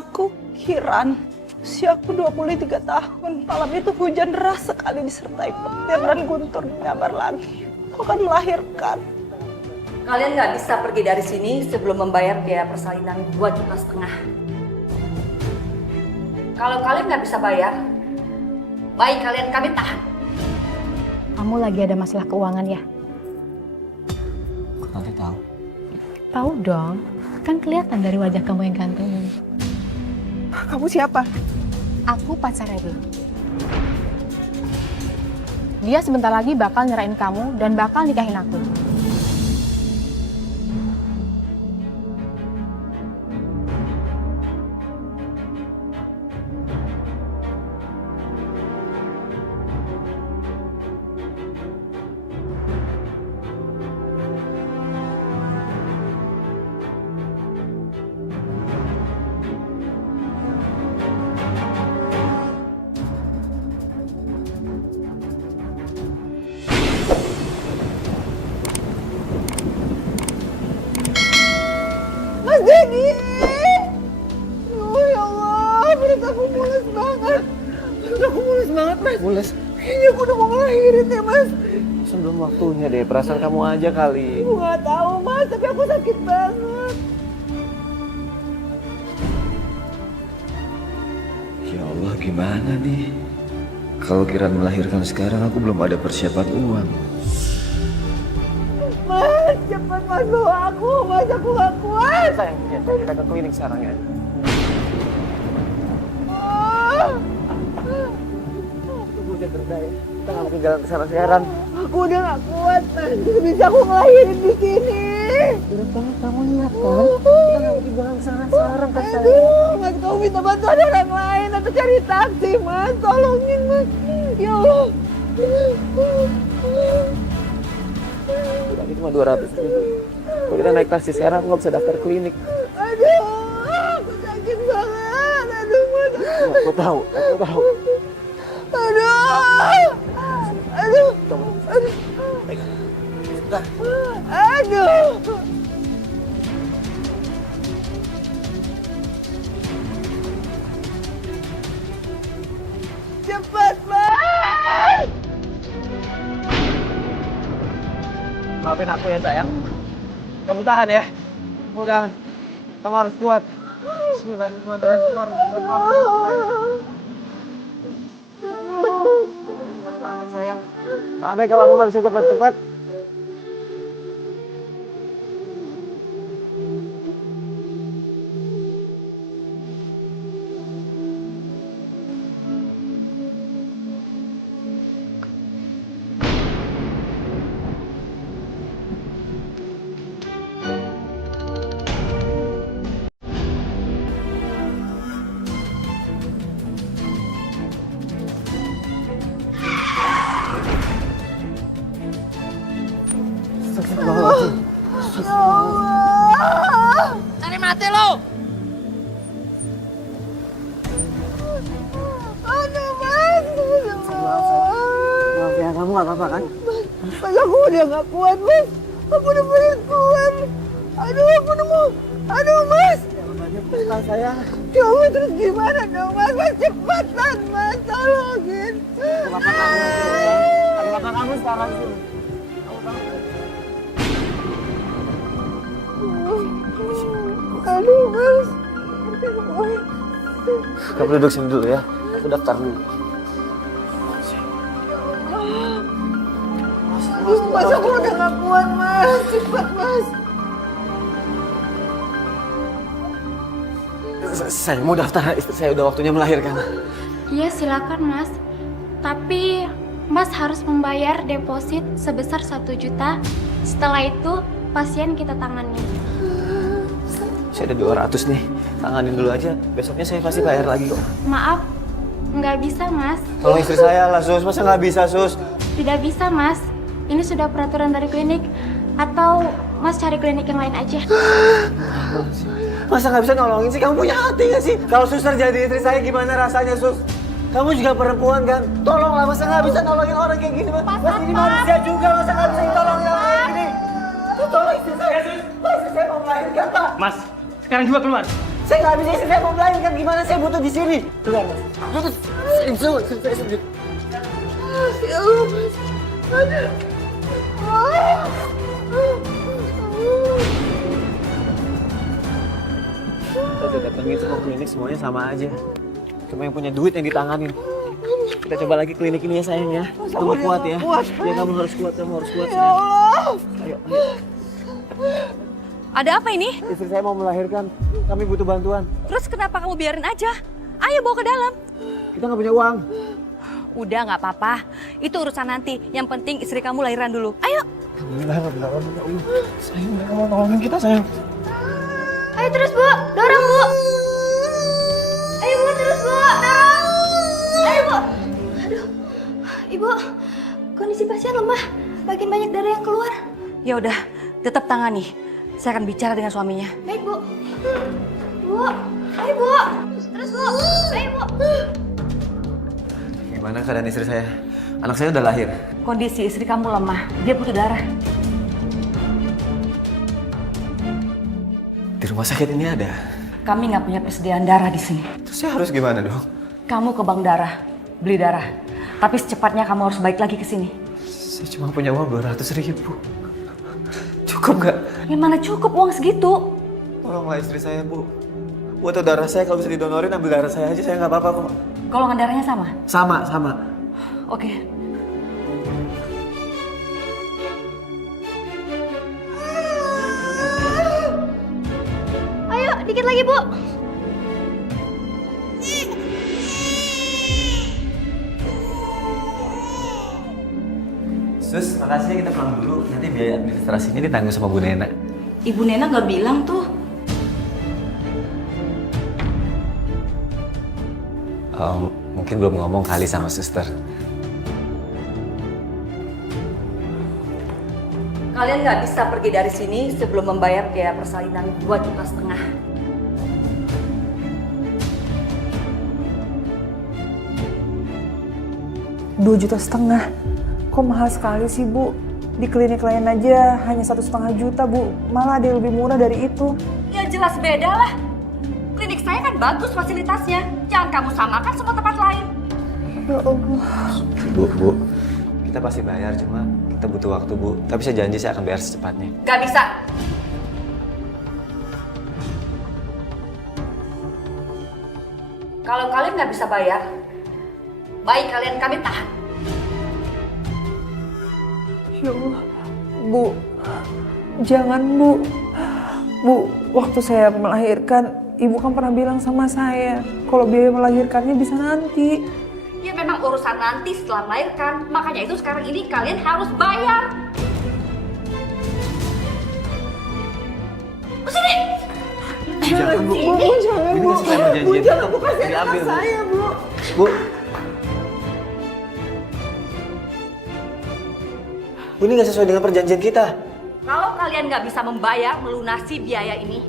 Aku Kiran. Usiaku 23 tahun. Malam itu hujan deras sekali disertai petir dan guntur menyambar langit. Aku akan melahirkan. Kalian nggak bisa pergi dari sini sebelum membayar biaya persalinan 2,5 juta. Kalau kalian nggak bisa bayar, bayi kalian kami tahan. Kamu lagi ada masalah keuangan ya? Kok Tante tahu? Tahu dong, kan kelihatan dari wajah kamu yang ganteng ini. Kamu siapa? Aku pacarnya dia. Dia sebentar lagi bakal nyerahin kamu dan bakal nikahin aku. Mas Denny! Oh ya Allah, perut aku mulus banget. Perut aku mulus banget, Mas. Mulus? Kayaknya aku udah mau ngelahirin ya, Mas. Sebelum waktunya deh, perasaan kamu aja kali. Aku nggak tahu, Mas, tapi aku sakit banget. Ya Allah, gimana nih? Kalau Kiran melahirkan sekarang, aku belum ada persiapan uang. Mas, cepat Mas bawa aku. Mas, aku nggak kuat. Sayang, ya, kita ke klinik sekarang ya. Ah, Tunggu udah berdaya. Kita nggak mungkin jalan ke sana sekarang. aku udah nggak kuat, Mas. Tidak bisa aku ngelahirin di sini. Udah kamu lihat kan? Kita nggak mungkin jalan ke sana sekarang kan sayang. Aduh, Mas, kamu minta bantuan orang lain atau cari taksi, Mas. Tolongin, Mas. Ya Allah. Udah, ini cuma 200 ribu. Kalau kita naik taksi sekarang, aku nggak bisa daftar klinik. Aduh, aku sakit banget. Aduh, Mas. Aku tahu, aku tahu. Aduh. Aduh. Aduh. Aduh. Cepat, Mas. Maafin aku ya sayang. Kamu tahan ya. Kamu tahan. Kamu harus kuat. Bismillahirrahmanirrahim. Sayang. Sampai kalau kamu bisa cepat-cepat. Ya Allah. Cari mati lo! Aduh, Mas. Maaf ya, kamu gak apa-apa kan? Mas, aku udah gak kuat, Mas. Aku udah pengen keluar. Aduh, aku udah mau. Aduh, Mas. Pelan sayang. Ya Allah, terus gimana dong, Mas? Mas, cepatan, Mas. Tolongin. Ada bapak kamu sekarang sih. Aduh, Mas. Kamu duduk sini dulu ya. Aku daftar dulu. Mas, aku udah gak kuat, Mas. Cepat, Mas. Saya mau daftar, istri saya udah waktunya melahirkan. Iya silakan Mas. Tapi Mas harus membayar deposit sebesar 1 juta. Setelah itu pasien kita tangani. Saya ada 200 nih, tanganin dulu aja. Besoknya saya pasti bayar lagi kok. Maaf, nggak bisa Mas. Tolong istri saya lah Sus, masa nggak bisa Sus? Tidak bisa Mas. Ini sudah peraturan dari klinik. Atau Mas cari klinik yang lain aja. Masa nggak bisa nolongin sih? Kamu punya hati nggak sih? Kalau suster jadi istri saya gimana rasanya Sus? Kamu juga perempuan kan? Tolonglah, masa nggak bisa nolongin orang kayak gini? Mas ini manusia juga, masa nggak bisa ditolongin orang kayak gini? Tolong istri saya Sus, Mas, istri saya mau melahirkan Pak. Mas, sekarang juga keluar. Saya nggak bisa, istri saya mau melahirkan. Gimana saya butuh di sini? Keluar, Mas. Butuh. Saya sendiri. Ya Allah, Mas. Aduh. Kita datangin semua klinik semuanya sama aja. Cuma yang punya duit yang ditanganin. Kita coba lagi klinik ini ya sayang ya. Kamu kuat ya. Ya kamu harus kuat, sayang. Ayo. Ada apa ini? Istri saya mau melahirkan. Kami butuh bantuan. Terus kenapa kamu biarin aja? Ayo bawa ke dalam. Kita nggak punya uang. Udah nggak apa-apa. Itu urusan nanti. Yang penting istri kamu lahiran dulu. Ayo. Alhamdulillah, ya Allah. Sayang, mereka mau nolongin kita, sayang. Ayo terus, Bu. Dorong, Bu. Ayo, Bu, terus, Bu. Dorong. Ayo, Bu. Aduh. Ibu, kondisi pasien lemah. Makin banyak darah yang keluar. Ya udah, tetap tangani. Saya akan bicara dengan suaminya. Baik, Bu. Bu. Ayo, Bu. Terus, Bu. Ayo, Bu. Gimana keadaan istri saya? Anak saya udah lahir. Kondisi istri kamu lemah. Dia butuh darah. Di rumah sakit ini ada. Kami nggak punya persediaan darah di sini. Terus saya harus gimana dong? Kamu ke bank darah, beli darah. Tapi secepatnya kamu harus balik lagi ke sini. Saya cuma punya uang 200.000. Cukup nggak? Ya mana cukup uang segitu? Tolonglah istri saya, Bu. Buat darah saya kalau bisa didonorin, ambil darah saya aja. Saya nggak apa-apa kok. Golongan darahnya sama? Sama. Oke. Ayo, dikit lagi, Bu. Sus, makasih ya, kita pulang dulu. Nanti biaya administrasinya ditanggung sama Bu Nena. Ibu Nena nggak bilang tuh. Mungkin belum ngomong kali sama suster. Kalian nggak bisa pergi dari sini sebelum membayar biaya persalinan 2,5 juta. 2,5 juta. Kok mahal sekali sih, Bu? Di klinik lain aja hanya 1,5 juta, Bu. Malah ada yang lebih murah dari itu. Ya jelas beda lah. Klinik saya kan bagus fasilitasnya. Jangan kamu samakan semua tempat lain. Ya Allah. Bu, kita pasti bayar, cuma kita butuh waktu, Bu. Tapi saya janji saya akan bayar secepatnya. Gak bisa. Kalau kalian nggak bisa bayar, baik kalian kami tahan. Ya Allah. Bu, jangan, Bu. Bu, waktu saya melahirkan, Ibu kan pernah bilang sama saya, kalau biaya melahirkannya bisa nanti. Ya memang urusan nanti setelah melahirkan. Makanya itu sekarang ini kalian harus bayar. Kesini. Jangan, Bu. Jangan, Ini Bu. kan sesuai perjanjian. Bu, jangan, Bu. Kasihan Diambil, anak Bu. saya, Bu. Bu. Bu, ini nggak sesuai dengan perjanjian kita. Kalau kalian nggak bisa membayar melunasi biaya ini,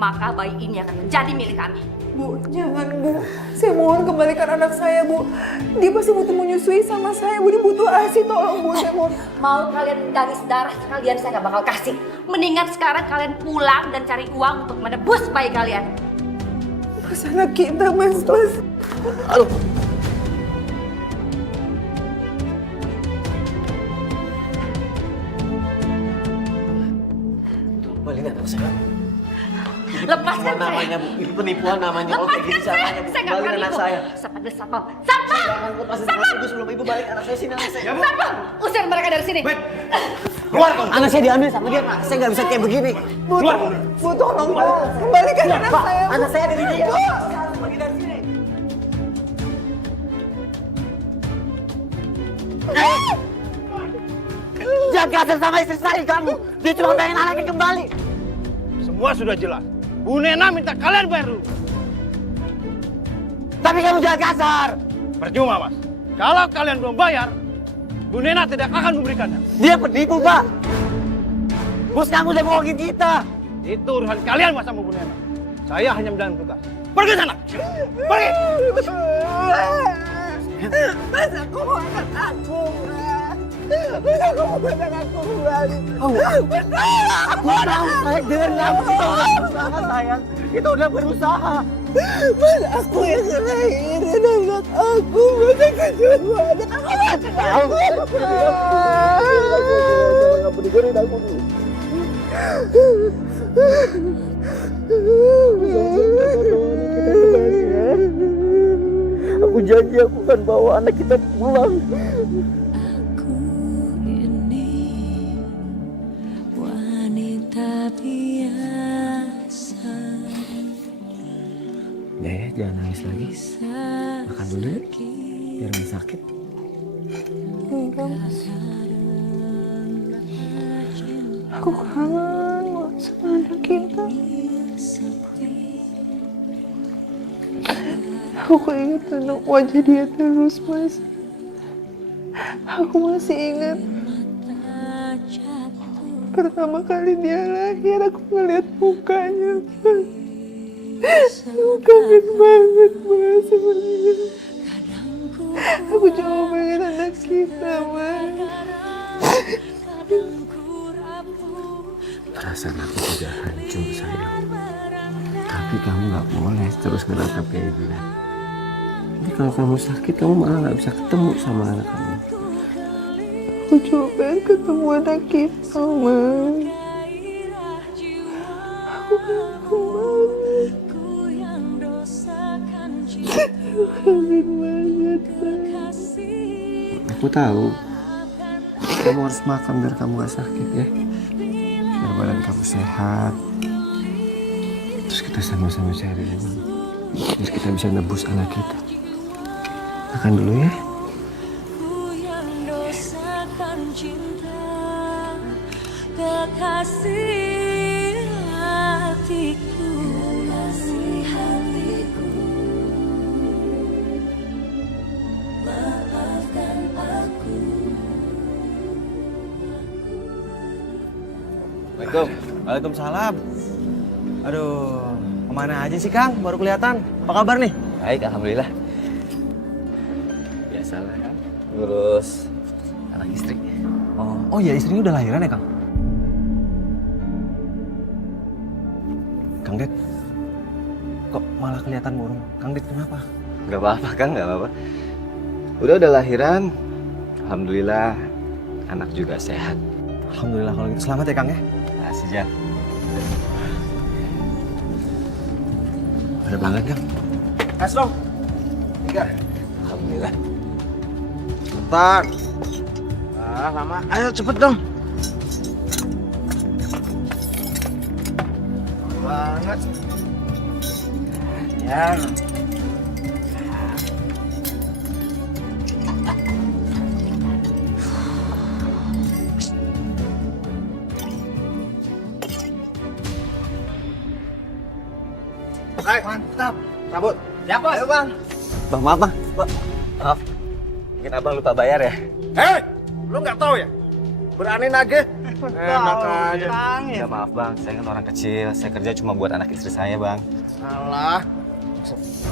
maka bayi ini akan menjadi milik kami. Bu, jangan, Bu. Saya mohon kembalikan anak saya, Bu. Dia pasti butuh menyusui sama saya, Bu. Dia butuh ASI, tolong, Bu. Saya mohon. Mau kalian garis darah sekalian saya nggak bakal kasih. Mendingan sekarang kalian pulang dan cari uang untuk menebus bayi kalian. Mas, anak kita, Mas. Aduh. Balikin anak saya. Lepaskan saya. Namanya, Bu. Itu penipuan namanya. Lepaskan Oke, gini saya. caranya, Bu. Saya nggak Balikin pernah anak nipu. saya. Saya panggil satpam. Satpam! Jangan lepasin anak ibu sebelum ibu balik anak saya sini, anak saya. Satpam! Usir mereka dari sini. Keluar kamu. Anak saya diambil sama dia, Pak. Saya nggak bisa kayak begini. Bu, Bu, tolong, Bu. Kembalikan anak Pak, saya, Bu. anak saya ada di sini. Bu. Pergi dari sini. Jangan kasar sama istri saya kamu. Dia cuma pengen anaknya kembali. Semua sudah jelas. Bu Nena minta kalian bayar dulu. Tapi kamu jangan kasar. Percuma, Mas. Kalau kalian belum bayar, Bu Nena tidak akan memberikannya. Dia penipu, Pak. Bos kamu udah bohongin kita. Itu urusan kalian, Mas, sama Bu Nena. Saya hanya menjalankan tugas. Pergi sana. Pergi. Mas, aku mau anak aku, Mas. Mas, aku mau anak aku kembali. Aku tahu saya dengar kamu tahu sama sayang. Kita udah berusaha. Mas, aku yang ngelahirin anak aku. Masa kedua anak aku. Kamu dengerin aku dulu. Aku janji aku akan bawa anak kita pulang. Ya, jangan nangis lagi. Makan dulu ya, biar nggak sakit. Enggak, Mas. Aku kangen banget sama anak kita. Aku ingat wajah dia terus, Mas. Aku masih ingat pertama kali dia lahir, aku ngeliat mukanya, Mas. Aku kangen banget, Mas, sama dia. Aku cuma pengen anak kita, Mas. Perasaan aku sudah hancur, sayang. Tapi kamu nggak boleh terus ngeratap kayak gini. Nanti kalau kamu sakit, kamu malah nggak bisa ketemu sama anak kamu. Aku cuma pengen ketemu anak kita, Mas. Aku kangen banget. Aku kangen banget, Mas. Aku tahu. Kamu harus makan biar kamu nggak sakit ya. Biar badan kamu sehat. Terus kita sama-sama cari uang. Terus kita bisa nebus anak kita. Makan dulu ya. Kekasih hatiku, maafkan aku. Assalamualaikum. Waalaikumsalam. Aduh, kemana aja sih Kang? Baru kelihatan. Apa kabar nih? Baik, alhamdulillah. Biasalah kan. Ngurus anak istri. Oh ya, istrinya udah lahiran ya Kang? Kang Det, kok malah kelihatan murung? Kang Det kenapa? Gak apa-apa Kang, gak apa-apa. Udah lahiran. Alhamdulillah anak juga sehat. Alhamdulillah kalau gitu. Selamat ya Kang ya. Makasih Jan. Ada pelanggan Kang. Tes dong. 3. Alhamdulillah. Bentar. Ah, lama. Ayo cepet dong. Banget. Ya. Hai, mantap. Cabut. Ya, Bos. Ayo, Bang. Bang, maaf Bang. Maaf. Mungkin abang lupa bayar ya? Hei, lu nggak tahu ya? Berani nagih. Enak aja. Ya maaf Bang, saya kan orang kecil. Saya kerja cuma buat anak istri saya Bang. Salah.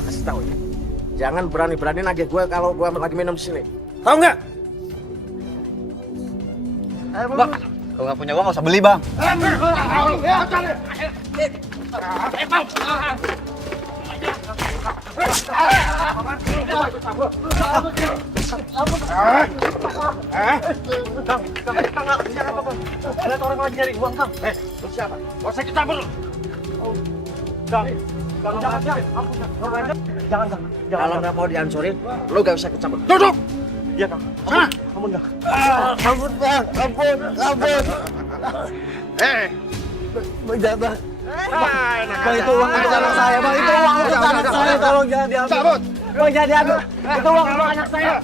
Kasih tahu ya. Jangan berani-berani nagih gue kalau gue lagi minum di sini. Tahu nggak? Bang, kalau nggak punya uang nggak usah beli Bang. Ada orang lagi nyari uang, Kang. Lu siapa? Gak usah ikut campur lu. Kang, jangan, Kang. Kalau nggak mau dihancurin, lu gak usah ikut campur. Duduk! Iya, Kang. Sana! Kamu enggak. Ampun Bang, ampun. Bang, jangan Bang. Bang, itu uang untuk anak saya, Bang. Itu uang untuk anak saya. Tolong jangan diambil. Cabut! Bang, jangan diambil. Itu uang untuk anak saya.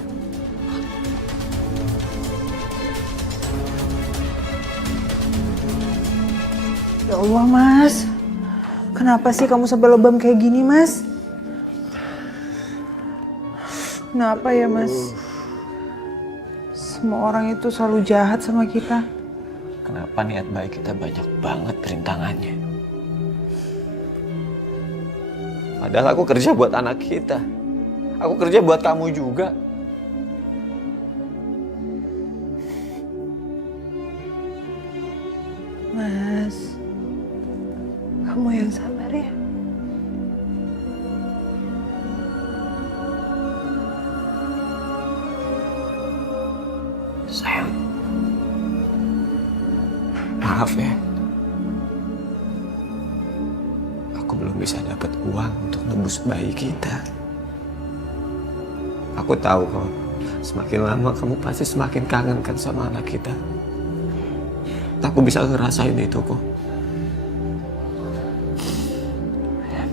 Ya Allah, Mas. Kenapa sih kamu sampai lebam kayak gini, Mas? Kenapa ya, Mas? Semua orang itu selalu jahat sama kita. Kenapa niat baik kita banyak banget perintangannya? Padahal aku kerja buat anak kita. Aku kerja buat kamu juga. Mas, kamu yang sabar ya. Sayang, maaf ya. Aku belum bisa dapat uang untuk nebus bayi kita. Aku tahu kok, semakin lama kamu pasti semakin kangen kan sama anak kita. Aku bisa ngerasain itu kok.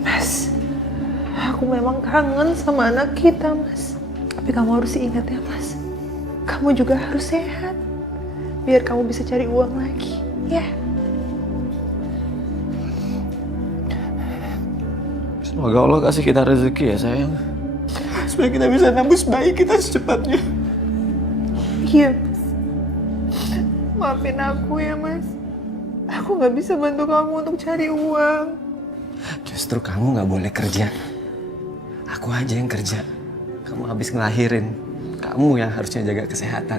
Mas, aku memang kangen sama anak kita, Mas. Tapi kamu harus ingat ya, Mas. Kamu juga harus sehat. Biar kamu bisa cari uang lagi, ya. Semoga Allah kasih kita rezeki ya sayang. Supaya kita bisa nembus bayi kita secepatnya. Iya, Mas. Maafin aku ya, Mas. Aku nggak bisa bantu kamu untuk cari uang. Justru kamu nggak boleh kerja. Aku aja yang kerja. Kamu habis ngelahirin. Kamu yang harusnya jaga kesehatan.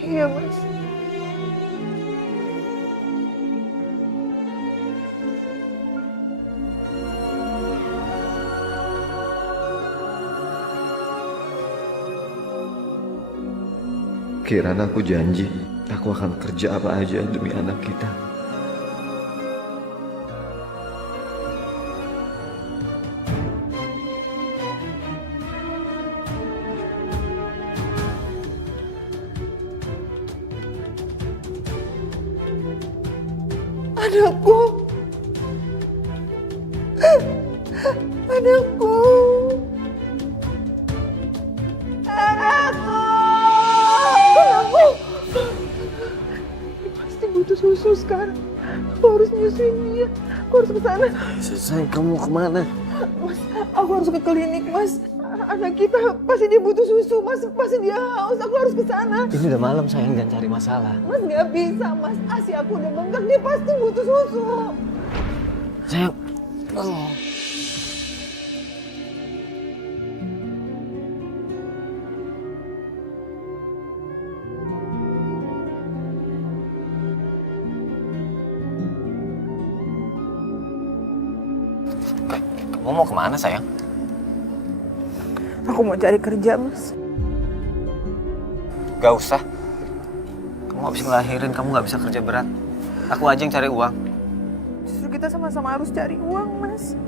Iya, Mas. Kirana, aku janji, aku akan kerja apa aja demi anak kita. Anakku. Anakku. Anakku. Pasti butuh susu sekarang. Aku harus nyusuin dia. Aku harus ke sana. Sayang, kamu kemana? Mas, aku harus ke klinik, Mas. Anak kita pasti dia butuh susu, Mas. Pasti dia haus. Aku harus ke sana. Ini udah malam sayang, jangan cari masalah. Mas nggak bisa, Mas. ASI aku udah bengkak. Dia pasti butuh susu. Sayang. Kamu mau kemana sayang? Aku mau cari kerja, Mas. Gak usah. Kamu habis ngelahirin, kamu gak bisa kerja berat. Aku aja yang cari uang. Justru kita sama-sama harus cari uang, Mas.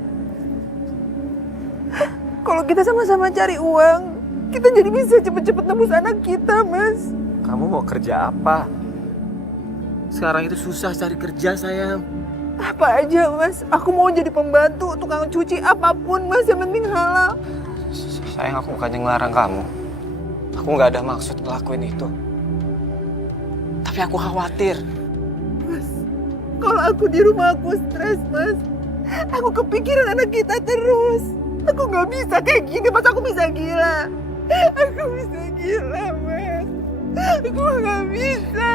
Kalau kita sama-sama cari uang, kita jadi bisa cepet-cepet nembus anak kita, Mas. Kamu mau kerja apa? Sekarang itu susah cari kerja sayang. Apa aja, Mas. Aku mau jadi pembantu, tukang cuci, apapun, Mas. Yang penting halal. Sayang, aku bukannya ngelarang kamu. Aku gak ada maksud ngelakuin itu. Tapi aku khawatir. Mas, kalau aku di rumah aku stres, Mas. Aku kepikiran anak kita terus. Aku gak bisa kayak gini, Mas. Aku bisa gila. Aku bisa gila, Mas. Aku gak bisa.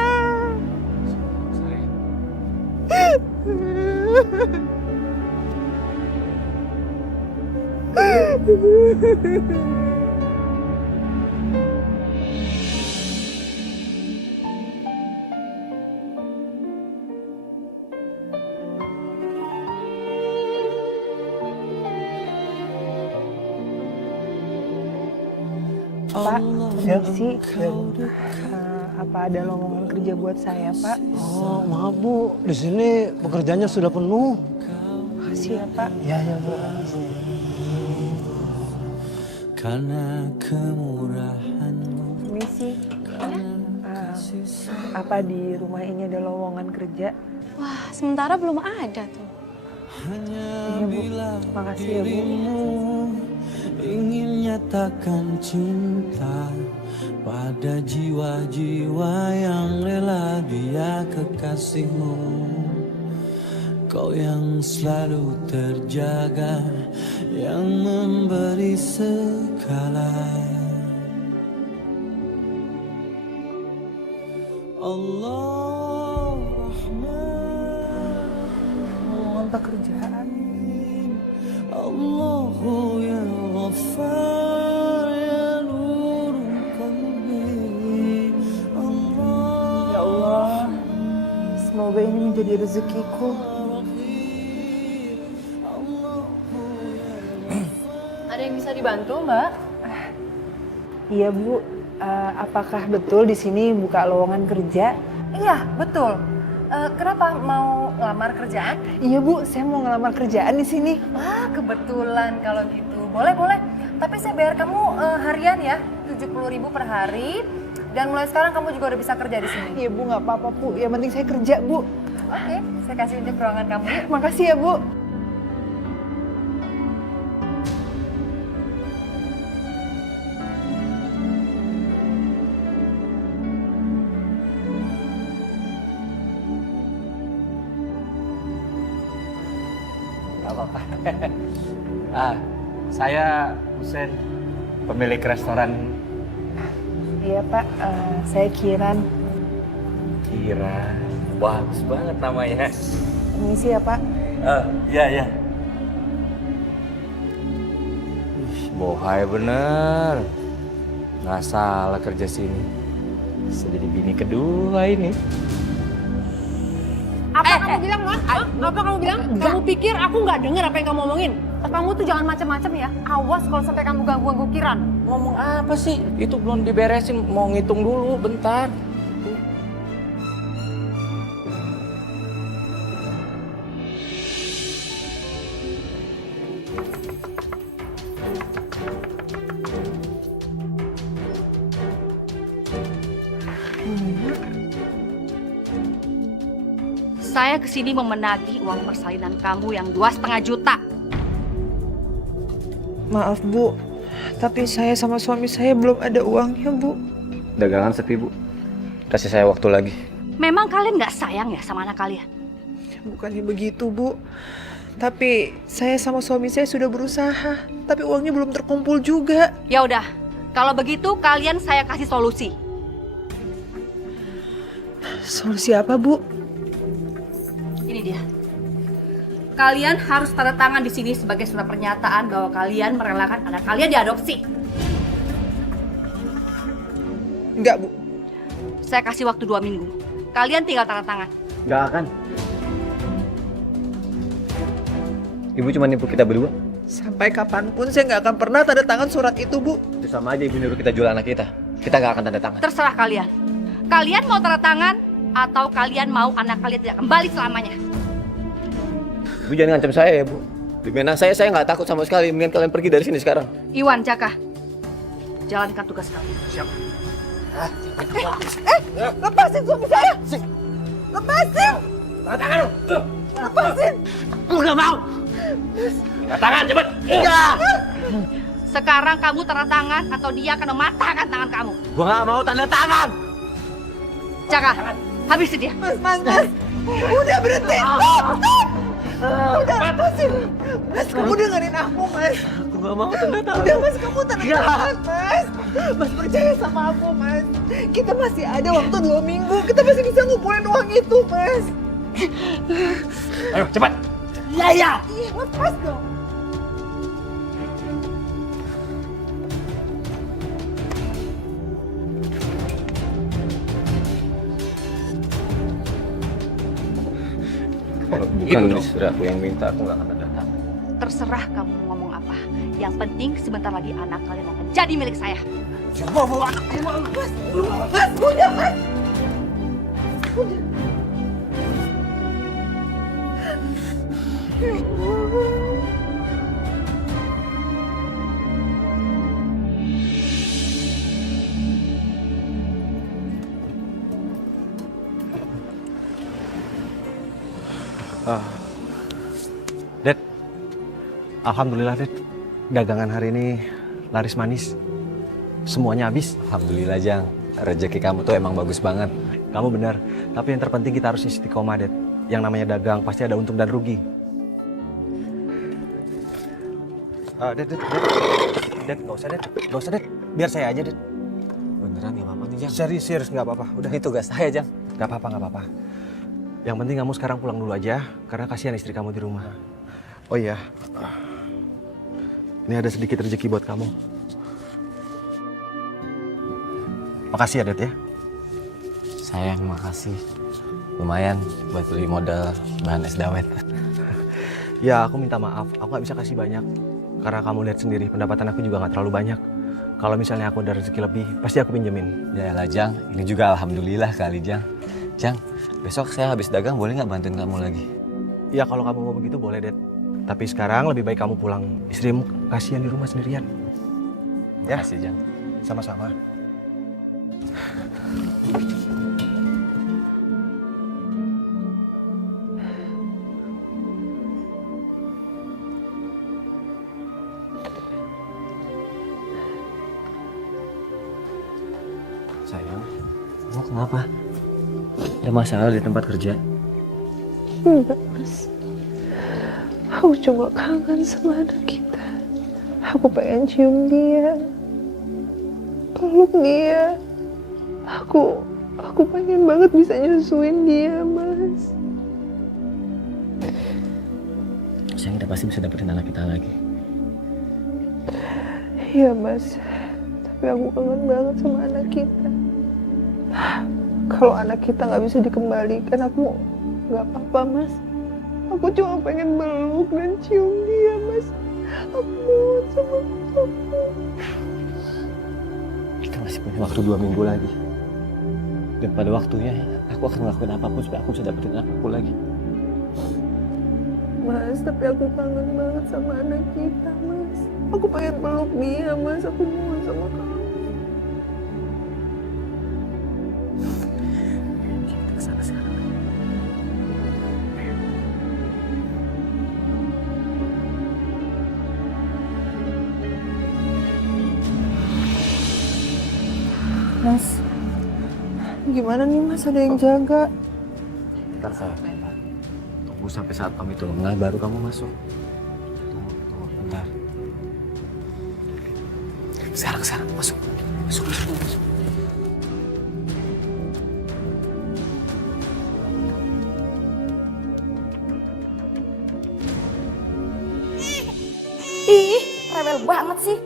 Pak, permisi. Apa ada lowongan kerja buat saya, Pak? Oh, maaf Bu, di sini pekerjaannya sudah penuh. Makasih ya, Pak. Ya, ya Bu. Karena kemurahanmu. Permisi. Apa di rumah ini ada lowongan kerja? Wah, sementara belum ada tuh. Iya, Bu. Makasih ya, Bu. Ingin nyatakan cinta pada jiwa-jiwa yang rela dia kekasihmu. Kau yang selalu terjaga, yang memberi segala. Allah Rahman, Lowongan pekerjaan. Allahu ya Ghaffar ya Nur qalbi. Allah. Ya Allah, semoga ini menjadi rezekiku. Ada yang bisa dibantu, Mbak? Iya, Bu. apakah betul di sini buka lowongan kerja? Iya, betul. Kenapa mau ngelamar kerjaan? Iya Bu, saya mau ngelamar kerjaan di sini. Wah, kebetulan kalau gitu. Boleh, boleh. Tapi saya bayar kamu harian ya, 70.000 per hari. Dan mulai sekarang kamu juga udah bisa kerja di sini. Iya Bu, nggak apa-apa Bu. Yang penting saya kerja Bu. Oke, saya kasih unjuk ruangan kamu. Makasih ya Bu. Gak apa-apa. Saya Husen, pemilik restoran. Iya Pak, saya Kiran. Kira, bagus banget namanya. Permisi ya Pak. Iya. Bohai bener. Nggak salah kerja sini. Bisa jadi bini kedua ini. Apa kamu bilang, Mas? Apa kamu bilang? Kamu pikir aku nggak dengar apa yang kamu omongin? Kamu tuh jangan macam-macam ya. Awas kalau sampai kamu ganggu-ganggu Kiran. Ngomong apa sih? Itu belum diberesin, mau ngitung dulu bentar. Saya kesini mau menagih uang persalinan kamu yang 2,5 juta. Maaf Bu, tapi saya sama suami saya belum ada uangnya Bu. Dagangan sepi, Bu. Kasih saya waktu lagi. Memang kalian nggak sayang ya sama anak kalian? Bukannya begitu Bu. Tapi saya sama suami saya sudah berusaha, tapi uangnya belum terkumpul juga. Ya udah, kalau begitu kalian saya kasih solusi. Solusi apa Bu? Ini dia. Kalian harus tanda tangan di sini sebagai surat pernyataan bahwa kalian merelakan anak kalian diadopsi. Enggak Bu. Saya kasih waktu 2 minggu. Kalian tinggal tanda tangan. Nggak akan. Ibu cuma nipu kita berdua. Sampai kapanpun saya nggak akan pernah tanda tangan surat itu Bu. Itu sama aja ibu nyuruh kita jual anak kita. Kita nggak akan tanda tangan. Terserah kalian. Kalian mau tanda tangan atau kalian mau anak kalian tidak kembali selamanya. Ibu jangan ngancam saya ya Bu. Demi anak saya nggak takut sama sekali. Mendingan kalian pergi dari sini sekarang. Iwan, Jaka, jalankan tugas kalian. Siap. Lepasin suami saya! Lepasin! Tanda tangan lu! Lepasin! Aku nggak mau! Tanda tangan, cepet! Sekarang kamu tanda tangan atau dia akan mematahkan tangan kamu. Gua nggak mau tanda tangan! Jaka, habisi dia. Mas! Udah berhenti! Udah, lepasin! Mas, kamu dengerin aku, Mas! Aku nggak mau tanda tangan! Udah, Mas, kamu tanda tangan, Mas! Mas, percaya sama aku, Mas! Kita masih ada waktu 2 minggu. Kita masih bisa ngumpulin uang itu, Mas! Ayo, cepat! Iya! Iya, lepas dong! Kalau bukan istri aku yang minta, aku nggak akan tanda tangan. Terserah kamu mau ngomong apa. Yang penting sebentar lagi anak kalian akan jadi milik saya. Mas, udah, Mas! Udah. Dad, alhamdulillah Dad, dagangan hari ini laris manis. Semuanya habis. Alhamdulillah Jang, rezeki kamu tuh emang bagus banget. Kamu benar, tapi yang terpenting kita harus istiqomah Dad. Yang namanya dagang pasti ada untung dan rugi. Dad, gak usah Dad, biar saya aja Dad. Beneran gak apa-apa nih Jang? Serius gak apa-apa, udah. Ini tugas saya Jang. Gak apa-apa. Yang penting kamu sekarang pulang dulu aja, karena kasihan istri kamu di rumah. Oh iya, ini ada sedikit rezeki buat kamu. Makasih ya, Dad ya. Sayang, makasih. Lumayan buat beli modal bahan es dawet. Ya, aku minta maaf. Aku nggak bisa kasih banyak. Karena kamu lihat sendiri, pendapatan aku juga nggak terlalu banyak. Kalau misalnya aku ada rezeki lebih, pasti aku pinjemin. Yaelah Jang, ini juga alhamdulillah kali Jang. Jang, besok saya habis dagang boleh nggak bantuin kamu lagi? Ya kalau kamu mau begitu boleh, Det. Tapi sekarang lebih baik kamu pulang. Istrimu kasihan di rumah sendirian. Ya, Makasih Jang. sama-sama. Sayang, kamu kenapa? Ada masalah di tempat kerja? Enggak, Mas. Aku cuma kangen sama anak kita. Aku pengen cium dia, peluk dia. Aku pengen banget bisa nyusuin dia, Mas. Sayang, kita pasti bisa dapetin anak kita lagi. Iya, Mas. Tapi aku kangen banget sama anak kita. Kalau anak kita nggak bisa dikembalikan, aku nggak apa-apa, Mas. Aku cuma pengen meluk dan cium dia, Mas. Aku mohon sama kamu. Kita masih punya waktu 2 minggu lagi. Dan pada waktunya, aku akan ngelakuin apapun supaya aku bisa dapetin anakku lagi. Mas, tapi aku kangen banget sama anak kita, Mas. Aku pengen peluk dia, Mas. Aku mohon sama kamu. Kita kesana sekarang. Mas, gimana nih, Mas? Ada yang jaga? Ntar saya tunggu sampai saat kami itu lengah, baru kamu masuk. Tunggu, bentar. Sekarang, masuk. Masuk. Ih, rewel banget sih.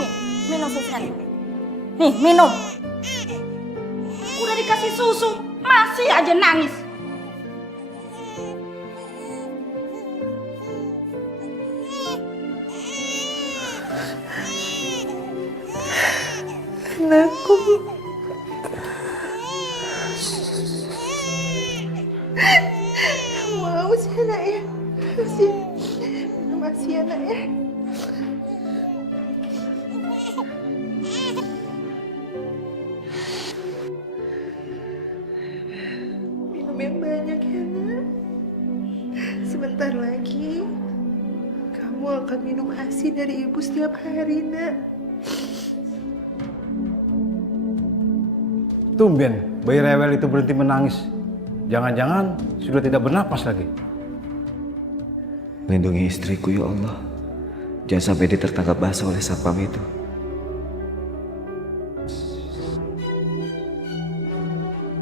Nih, minum susunya nih. Nih, minum. Udah dikasih susu, masih aja nangis. Anakku. Mau sih anak ya. Makasih anak ya. Minum yang banyak ya, Nak. Sebentar lagi kamu akan minum ASI dari ibu setiap hari, Nak. Tumben, bayi rewel itu berhenti menangis. Jangan-jangan sudah tidak bernapas lagi. Lindungi istriku ya Allah. Jangan sampai dia tertangkap basah oleh satpam itu.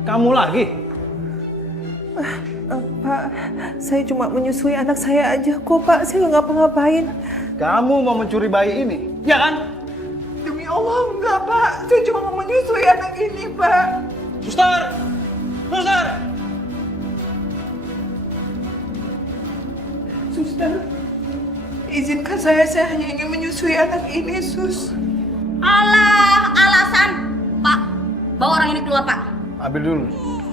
Kamu lagi? Pak, saya cuma menyusui anak saya aja kok, Pak. Saya nggak ngapa-ngapain. Kamu mau mencuri bayi ini? Ya kan? Demi Allah, enggak, Pak. Saya cuma mau menyusui anak ini, Pak. Suster! Suster! Suster, izinkan saya hanya ingin menyusui anak ini, Sus. Alah, alasan. Pak, bawa orang ini keluar, Pak. Ambil dulu.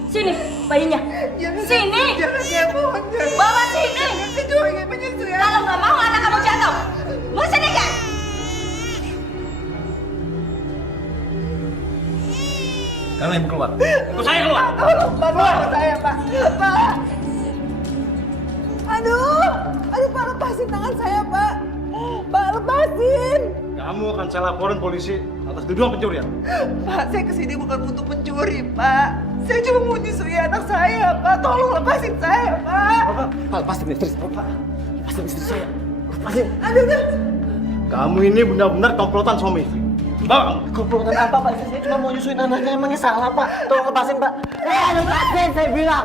Sini, bayinya. Jangan, Sini. Jangan, saya mohon. Jangan. Bawa sini. Saya cuma ingin menyusui anak. Kalau nggak mau anak kamu jatuh. Mau sini kan? Kalian keluar. Ikut saya keluar. Tolong, Pak, bawa saya, Pak. Pak. Aduh, Pak, lepasin tangan saya, Pak. Pak, lepasin. Kamu akan saya laporin polisi atas tuduhan pencurian. Pak, saya kesini bukan untuk mencuri, Pak. Saya cuma mau nyusui anak saya, Pak. Tolong lepasin saya, Pak. Pak, lepasin istri saya, Pak. Lepasin istri saya. Lepasin. Aduh. Kamu ini benar-benar komplotan suami istri. Bawa. Komplotan apa, Pak? Saya cuma mau nyusuin anaknya, emangnya salah, Pak? Tolong lepasin, Pak. Lepasin, saya bilang.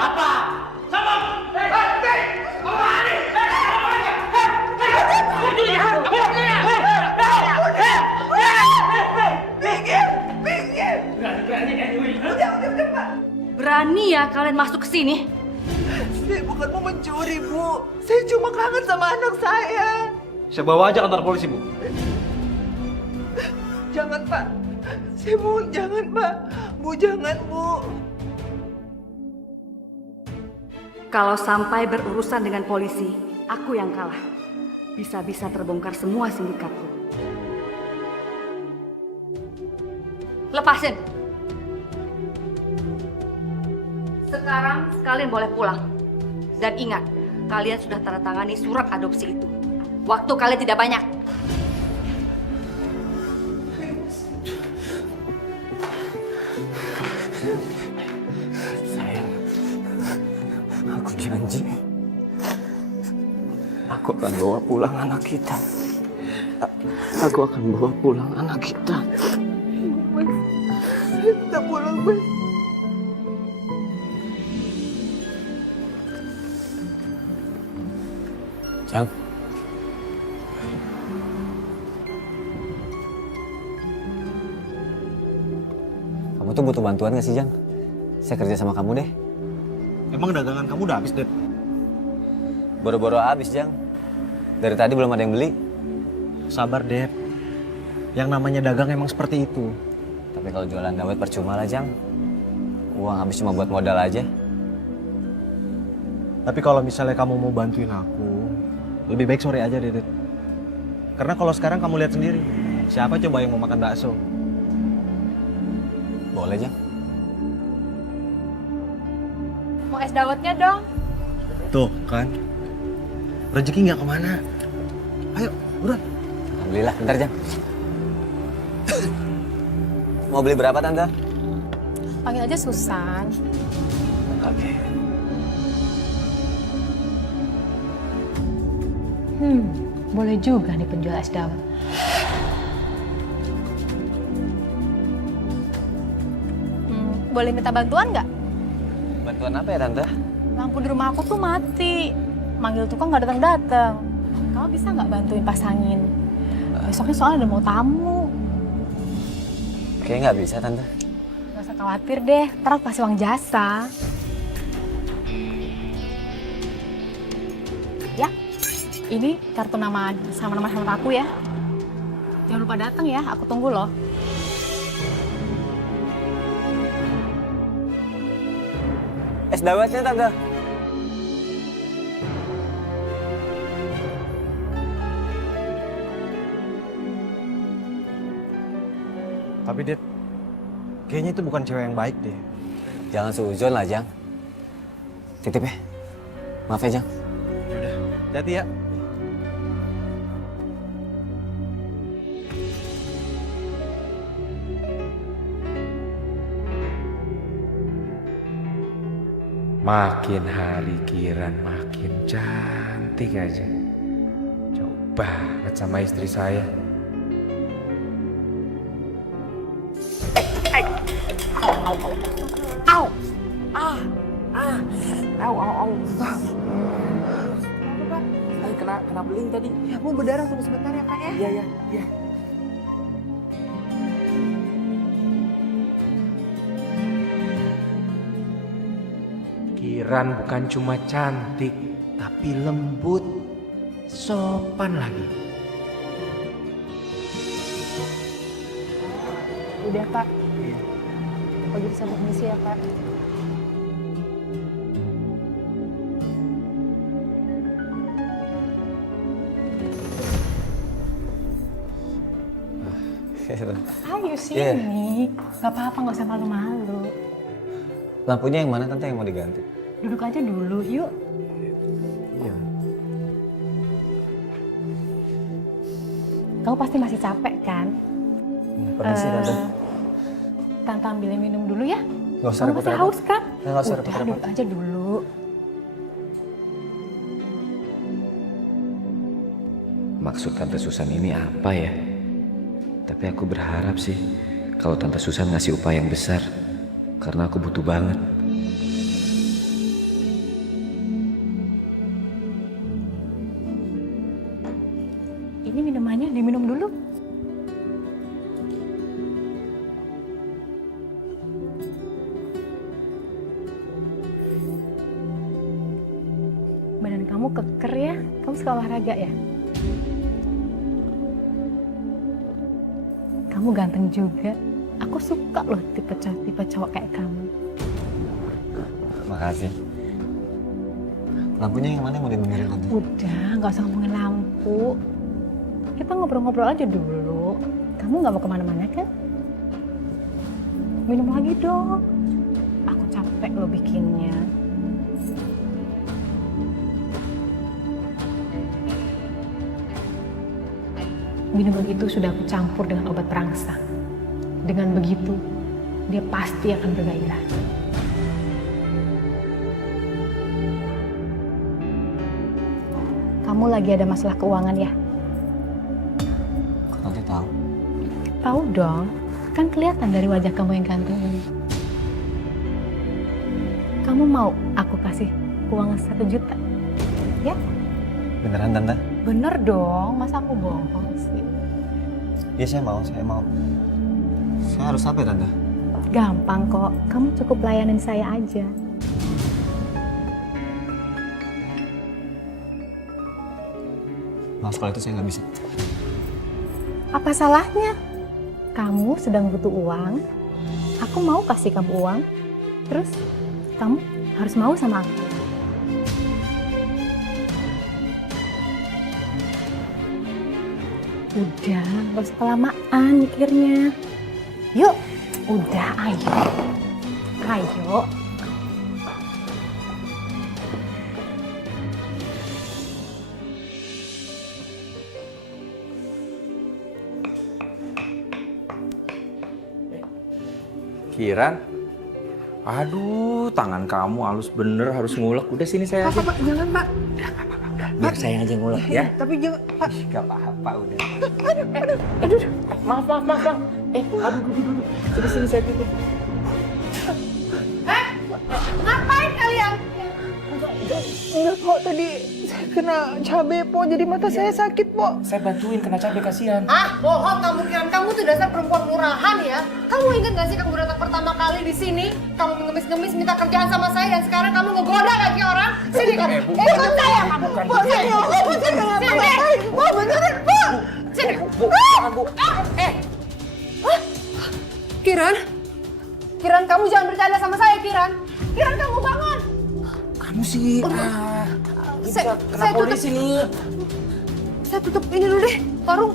Apa? Sama. Berani ya kalian masuk ke sini? Saya bukan mau mencuri, Bu. Saya cuma kangen sama anak saya. Saya bawa aja kantor polisi, Bu. Jangan, Pak. Saya mohon jangan, Pak. Bu, jangan, Bu. Kalau sampai berurusan dengan polisi, aku yang kalah. Bisa-bisa terbongkar semua sindikatku. Lepasin. Sekarang kalian boleh pulang. Dan ingat, kalian sudah tanda tangani surat adopsi itu. Waktu kalian tidak banyak. Sayang, aku janji. Aku akan bawa pulang anak kita. Aku akan bawa pulang anak kita. Kita pulang, Mas. Jang. Kamu tuh butuh bantuan gak sih, Jang? Saya kerja sama kamu deh. Emang dagangan kamu udah habis, Det? Boro-boro habis, Jang. Dari tadi belum ada yang beli. Sabar, Det. Yang namanya dagang emang seperti itu. Tapi kalau jualan dawet percuma lah, Jang. Uang habis cuma buat modal aja. Tapi kalau misalnya kamu mau bantuin aku, lebih baik sore aja deh, Det. Karena kalau sekarang kamu lihat sendiri, siapa coba yang mau makan bakso? Boleh, Jang. Mau es dawetnya dong. Tuh, kan? Rezeki nggak kemana. Ayo, buruan. Alhamdulillah, bentar, Jang. Mau beli berapa, Tante? Panggil aja Susan. Oke. Boleh juga nih penjual es dawet. Boleh minta bantuan nggak? Bantuan apa ya, Tante? Lampu di rumah aku tuh mati. Manggil tukang nggak datang-datang. Kamu bisa nggak bantuin pasangin? Besoknya soalnya ada mau tamu. Kayaknya nggak bisa, Tante. Gak usah khawatir deh, ntar aku kasih uang jasa. Ya, ini kartu nama sama nomor handphone aku ya. Jangan lupa datang ya, aku tunggu loh. Es dawetnya, Tante. Tapi, Det, kayaknya itu bukan cewek yang baik deh. Jangan suzon lah, Jang. Titip ya. Maaf ya, Jang. Yaudah, hati-hati ya. Makin hari Kiran makin cantik aja. Jauh banget sama istri saya. Kena beling tadi. Ya, Bu, berdarah tunggu sebentar ya, Pak ya. Iya. Kiran bukan cuma cantik, tapi lembut, sopan lagi. Udah Pak. Oh jadi saya permisi ya Pak. Ayo sini. Gak apa-apa, gak usah malu-malu. Lampunya yang mana, Tante, yang mau diganti? Duduk aja dulu, yuk. Iya. Kamu pasti masih capek kan? Permisi, Tante. Tante ambilin minum dulu ya. Gak usah Kamu masih haus kan? Gak usah Udah, repot-repot. duduk aja dulu. Maksud Tante Susan ini apa ya? Tapi aku berharap sih kalau Tante Susan ngasih upah yang besar, karena aku butuh banget. Ini minumannya diminum dulu. Badan kamu keker ya? Kamu suka olahraga ya? Kamu ganteng juga. Aku suka loh tipe cowok kayak kamu. Makasih. Lampunya yang mana yang mau dibenerin tante? Udah, nggak usah ngomongin lampu. Kita ngobrol-ngobrol aja dulu. Kamu nggak mau kemana-mana kan? Minum lagi dong. Aku capek lo bikinnya. Minuman itu sudah aku campur dengan obat perangsang. Dengan begitu, dia pasti akan bergairah. Kamu lagi ada masalah keuangan ya? Kok tante tahu? Tahu dong, kan kelihatan dari wajah kamu yang ganteng ini. Kamu mau aku kasih uang 1 juta? Ya? Beneran tante? Bener dong, masa aku bohong sih? Iya saya mau. Saya harus apa ya tante? Gampang kok, kamu cukup layanin saya aja. Maaf kalau itu saya nggak bisa. Apa salahnya? Kamu sedang butuh uang, aku mau kasih kamu uang, terus kamu harus mau sama aku. Udah, gak usah kelamaan mikirnya. Yuk, udah ayo. Ayo. Kiran, aduh tangan kamu halus bener harus ngulek. Udah sini saya aja. Pak, jangan Pak. Biar saya aja ngulek ya. Tapi jangan Pak. Gak apa-apa udah. Aduh. Maaf. Aduh. Sini saya tutup. Ngapain kalian? Enggak kok, tadi saya kena cabai po, jadi mata saya sakit po. Saya bantuin kena cabai kasihan. Ah, bohong kamu Kiran. Kamu tuh dasar perempuan murahan ya. Kamu ingat gak sih kamu datang pertama kali di sini? Kamu ngemis-ngemis minta kerjaan sama saya dan sekarang kamu ngegoda lagi orang. Sini kamu. Ikut saya kamu. Bu, sini. Bu, sini. Bu, beneran, Bu. Sini. Bu. Kiran, kamu jangan bercanda sama saya, Kiran. Kiran, kamu bangun. Kamu sih, Saya kena polisi nih. Saya tutup ini dulu deh, warung.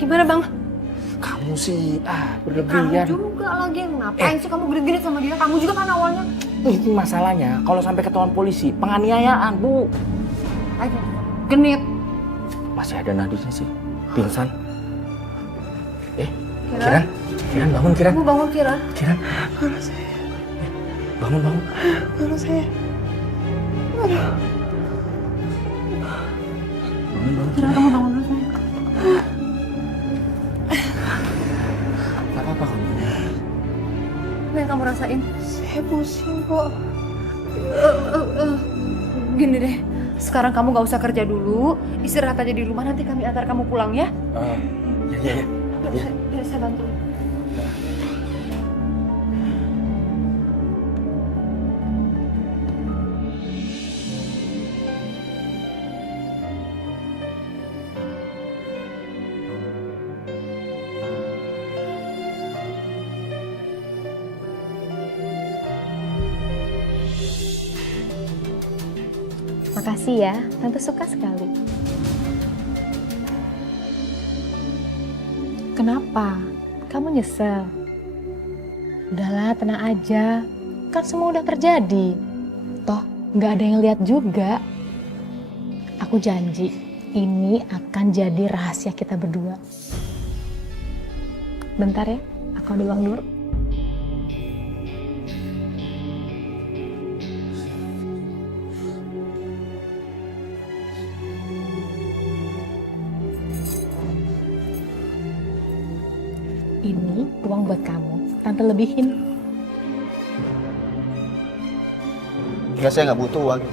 Gimana bang? Kamu sih, Kamu berlebihan. juga lagi ngapain sih kamu genit-genit sama dia? Kamu juga kan awalnya. Ini masalahnya, kalau sampai ketahuan polisi, penganiayaan, Bu. Ayo, genit. Masih ada nadinya sih, pingsan. Kiran, bangun Kiran. Kamu bangun, Kiran. Kiran, Mana saya? bangun. Mana saya? Bangun. Kiran, kamu bangun dulu sayang. Gak apa-apa kamu. Apa yang kamu rasain? Saya pusing kok. Gini deh, sekarang kamu gak usah kerja dulu, istirahat aja di rumah, nanti kami antar kamu pulang ya. Iya. Ya, saya bantu. Makasih ya, Tante suka sekali. Kenapa? Kamu nyesel? Udahlah, tenang aja. Kan semua udah terjadi. Toh, nggak ada yang lihat juga. Aku janji, ini akan jadi rahasia kita berdua. Bentar ya, aku ada uang dulu. Ini uang buat kamu, Tante lebihin. Enggak, saya nggak butuh uang.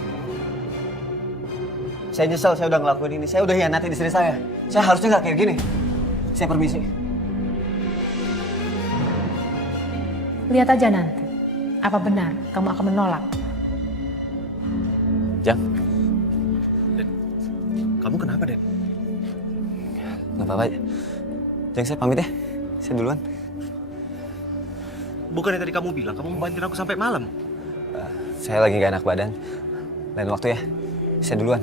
Saya nyesel, saya udah ngelakuin ini. Saya udah hianatin istri saya. Saya harusnya nggak kayak gini. Saya permisi. Lihat aja nanti. Apa benar kamu akan menolak? Jang, Kamu kenapa, Den? nggak apa-apa. Jang, saya pamit ya. Saya duluan. Bukannya tadi kamu bilang kamu mau bantuin aku sampai malam? Saya lagi gak enak badan. Lain waktu ya. Saya duluan.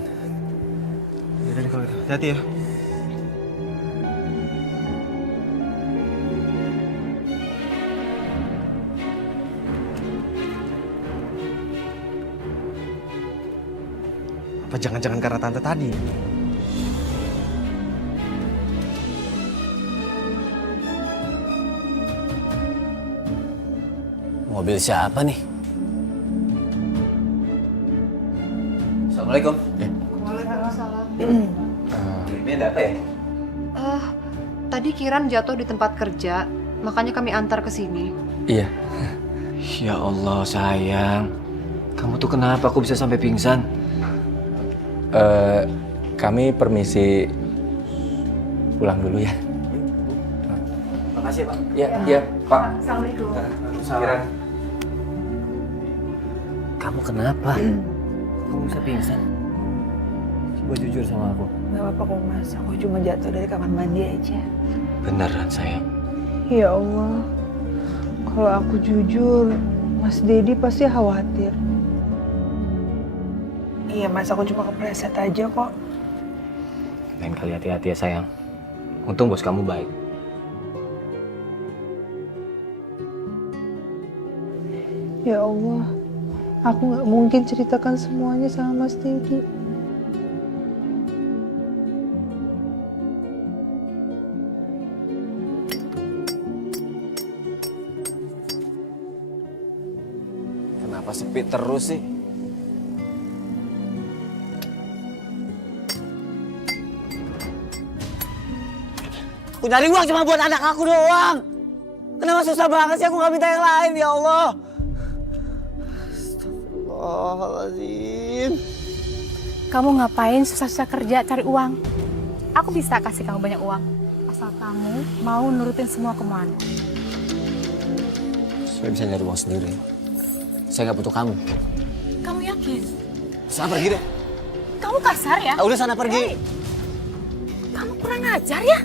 Yaudah deh kalau gitu. Hati-hati ya. Apa jangan-jangan karena tante tadi? Mobil siapa nih? Assalamualaikum. Waalaikumsalam. Ini ada apa ya? Tadi Kiran jatuh di tempat kerja, makanya kami antar ke sini. Iya. Ya Allah sayang. Kamu tuh kenapa aku bisa sampai pingsan? Kami permisi pulang dulu ya. Makasih Pak. Iya Pak. Assalamualaikum. Kiran. Kamu kenapa? Kamu bisa pingsan? Coba jujur sama aku. Gak apa-apa kok Mas, aku cuma jatuh dari kamar mandi aja. Beneran sayang. Ya Allah, kalau aku jujur, Mas Dedi pasti khawatir. Iya Mas, aku cuma kepleset aja kok. Lain kali hati-hati ya sayang. Untung bos kamu baik. Ya Allah, aku gak mungkin ceritakan semuanya sama Mas Dedi. Kenapa sepi terus sih? Aku nyari uang cuma buat anak aku doang. Kenapa susah banget sih aku nggak minta yang lain, ya Allah. Astagfirullahaladzim. Kamu ngapain susah-susah kerja cari uang? Aku bisa kasih kamu banyak uang. Asal kamu mau nurutin semua kemauan. Saya bisa nyari uang sendiri. Saya nggak butuh kamu. Kamu yakin? Sana pergi deh. Kamu kasar ya? Udah sana pergi. Kamu kurang ajar ya?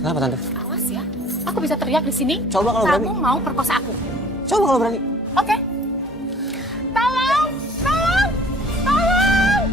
Kenapa tante? Awas ya. Aku bisa teriak di sini. Coba kalau berani. Kamu mau perkosa aku. Coba kalau berani. Oke. Tolong! Tolong! Tolong!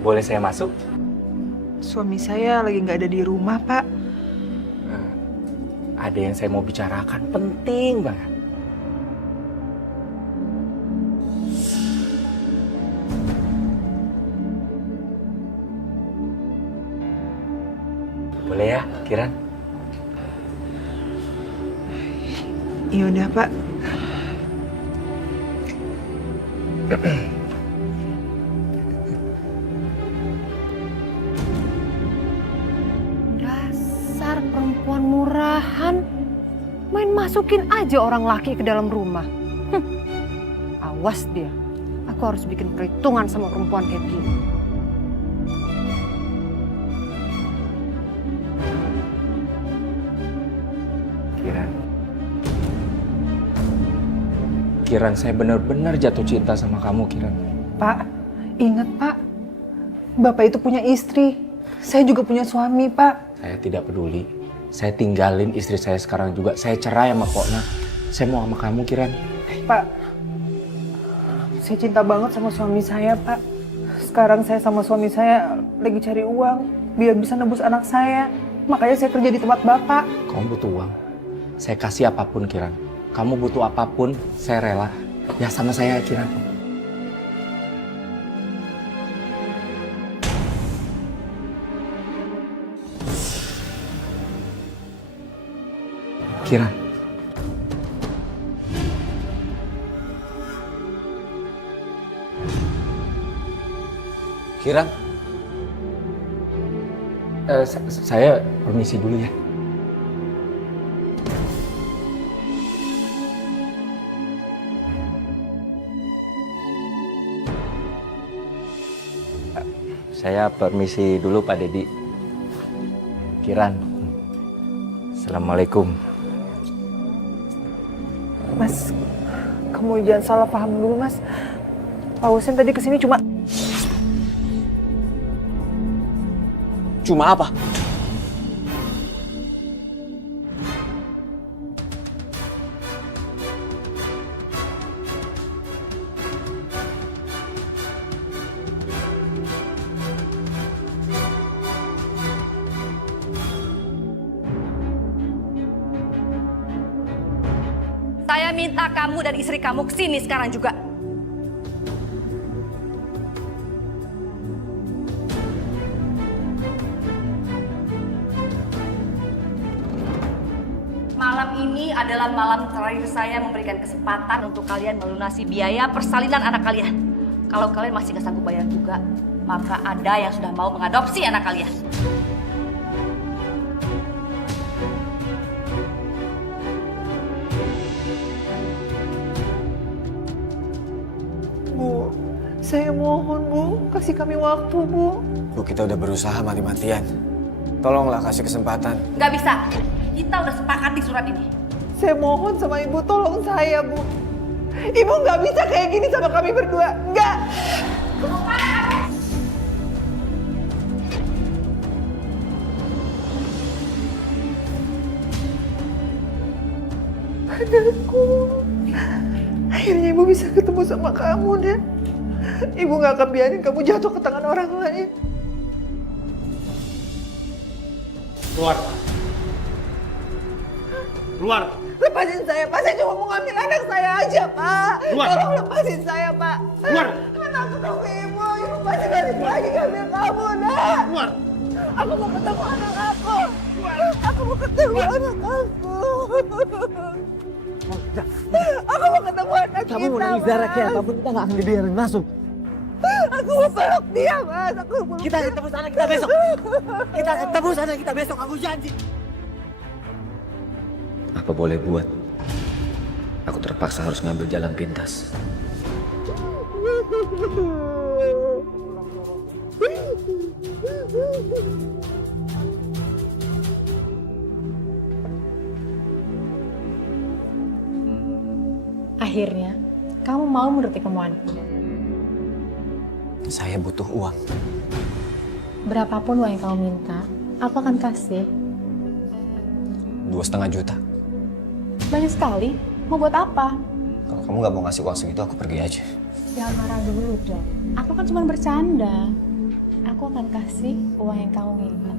Boleh saya masuk? Suami saya lagi nggak ada di rumah, Pak. Ada yang saya mau bicarakan, penting banget. Boleh ya, Kiran? Ya udah, Pak. Dasar perempuan murahan. Main masukin aja orang laki ke dalam rumah. Awas dia. Aku harus bikin perhitungan sama perempuan kayak gini. Kiran, saya benar-benar jatuh cinta sama kamu, Kiran. Pak, ingat Pak. Bapak itu punya istri. Saya juga punya suami, Pak. Saya tidak peduli. Saya tinggalin istri saya sekarang juga. Saya cerai sama Pokna. Saya mau sama kamu, Kiran. Pak, saya cinta banget sama suami saya, Pak. Sekarang saya sama suami saya lagi cari uang biar bisa nebus anak saya. Makanya saya kerja di tempat Bapak. Kamu butuh uang. Saya kasih apapun, Kiran. Kamu butuh apapun, saya rela. Ya sama saya, Kiran. Kiran. Kiran? Saya permisi dulu ya. Saya permisi dulu Pak Dedi. Kiran. Assalamualaikum. Mas, kamu jangan salah paham dulu, Mas. Pak Husen tadi kesini cuma... Cuma apa? Saya minta kamu dan istri kamu kesini sekarang juga. Malam ini adalah malam terakhir saya memberikan kesempatan untuk kalian melunasi biaya persalinan anak kalian. Kalau kalian masih gak sanggup bayar juga, maka ada yang sudah mau mengadopsi anak kalian. Bu, saya mohon, Bu. Kasih kami waktu, Bu. Bu, kita udah berusaha mati-matian. Tolonglah kasih kesempatan. Gak bisa. Kita udah sepakati surat ini. Saya mohon sama Ibu, tolong saya, Bu. Ibu nggak bisa kayak gini sama kami berdua. Nggak. Anakku. Akhirnya Ibu bisa ketemu sama kamu, Dan. Ibu nggak akan biarin kamu jatuh ke tangan orang lain. Keluar. Keluar. Lepasin saya, Pak. Saya cuma mau ngambil anak saya aja, Pak. Keluar. Tolong lepasin saya, Pak. Keluar. Anakku tunggu Ibu. Ibu pasti balik lagi ngambil kamu, Nak. Keluar. Aku mau ketemu anak aku. Aku mau ketemu anak aku. Aku mau ketemu anak kita, Kamu mau nangis darah kayak apapun, kita nggak akan dibiarin masuk. Aku mau peluk dia, Mas. Aku mau Kita akan tebus anak kita besok. Kita akan tebus anak kita besok, aku janji. Apa boleh buat? Aku terpaksa harus ngambil jalan pintas. Akhirnya, kamu mau menuruti kemauanku. Saya butuh uang. Berapapun uang yang kamu minta, aku akan kasih. 2,5 juta. Banyak sekali. Mau buat apa? Kalau kamu nggak mau ngasih uang segitu, aku pergi aja. Jangan marah dulu dong. Aku kan cuma bercanda. Aku akan kasih uang yang kamu minta.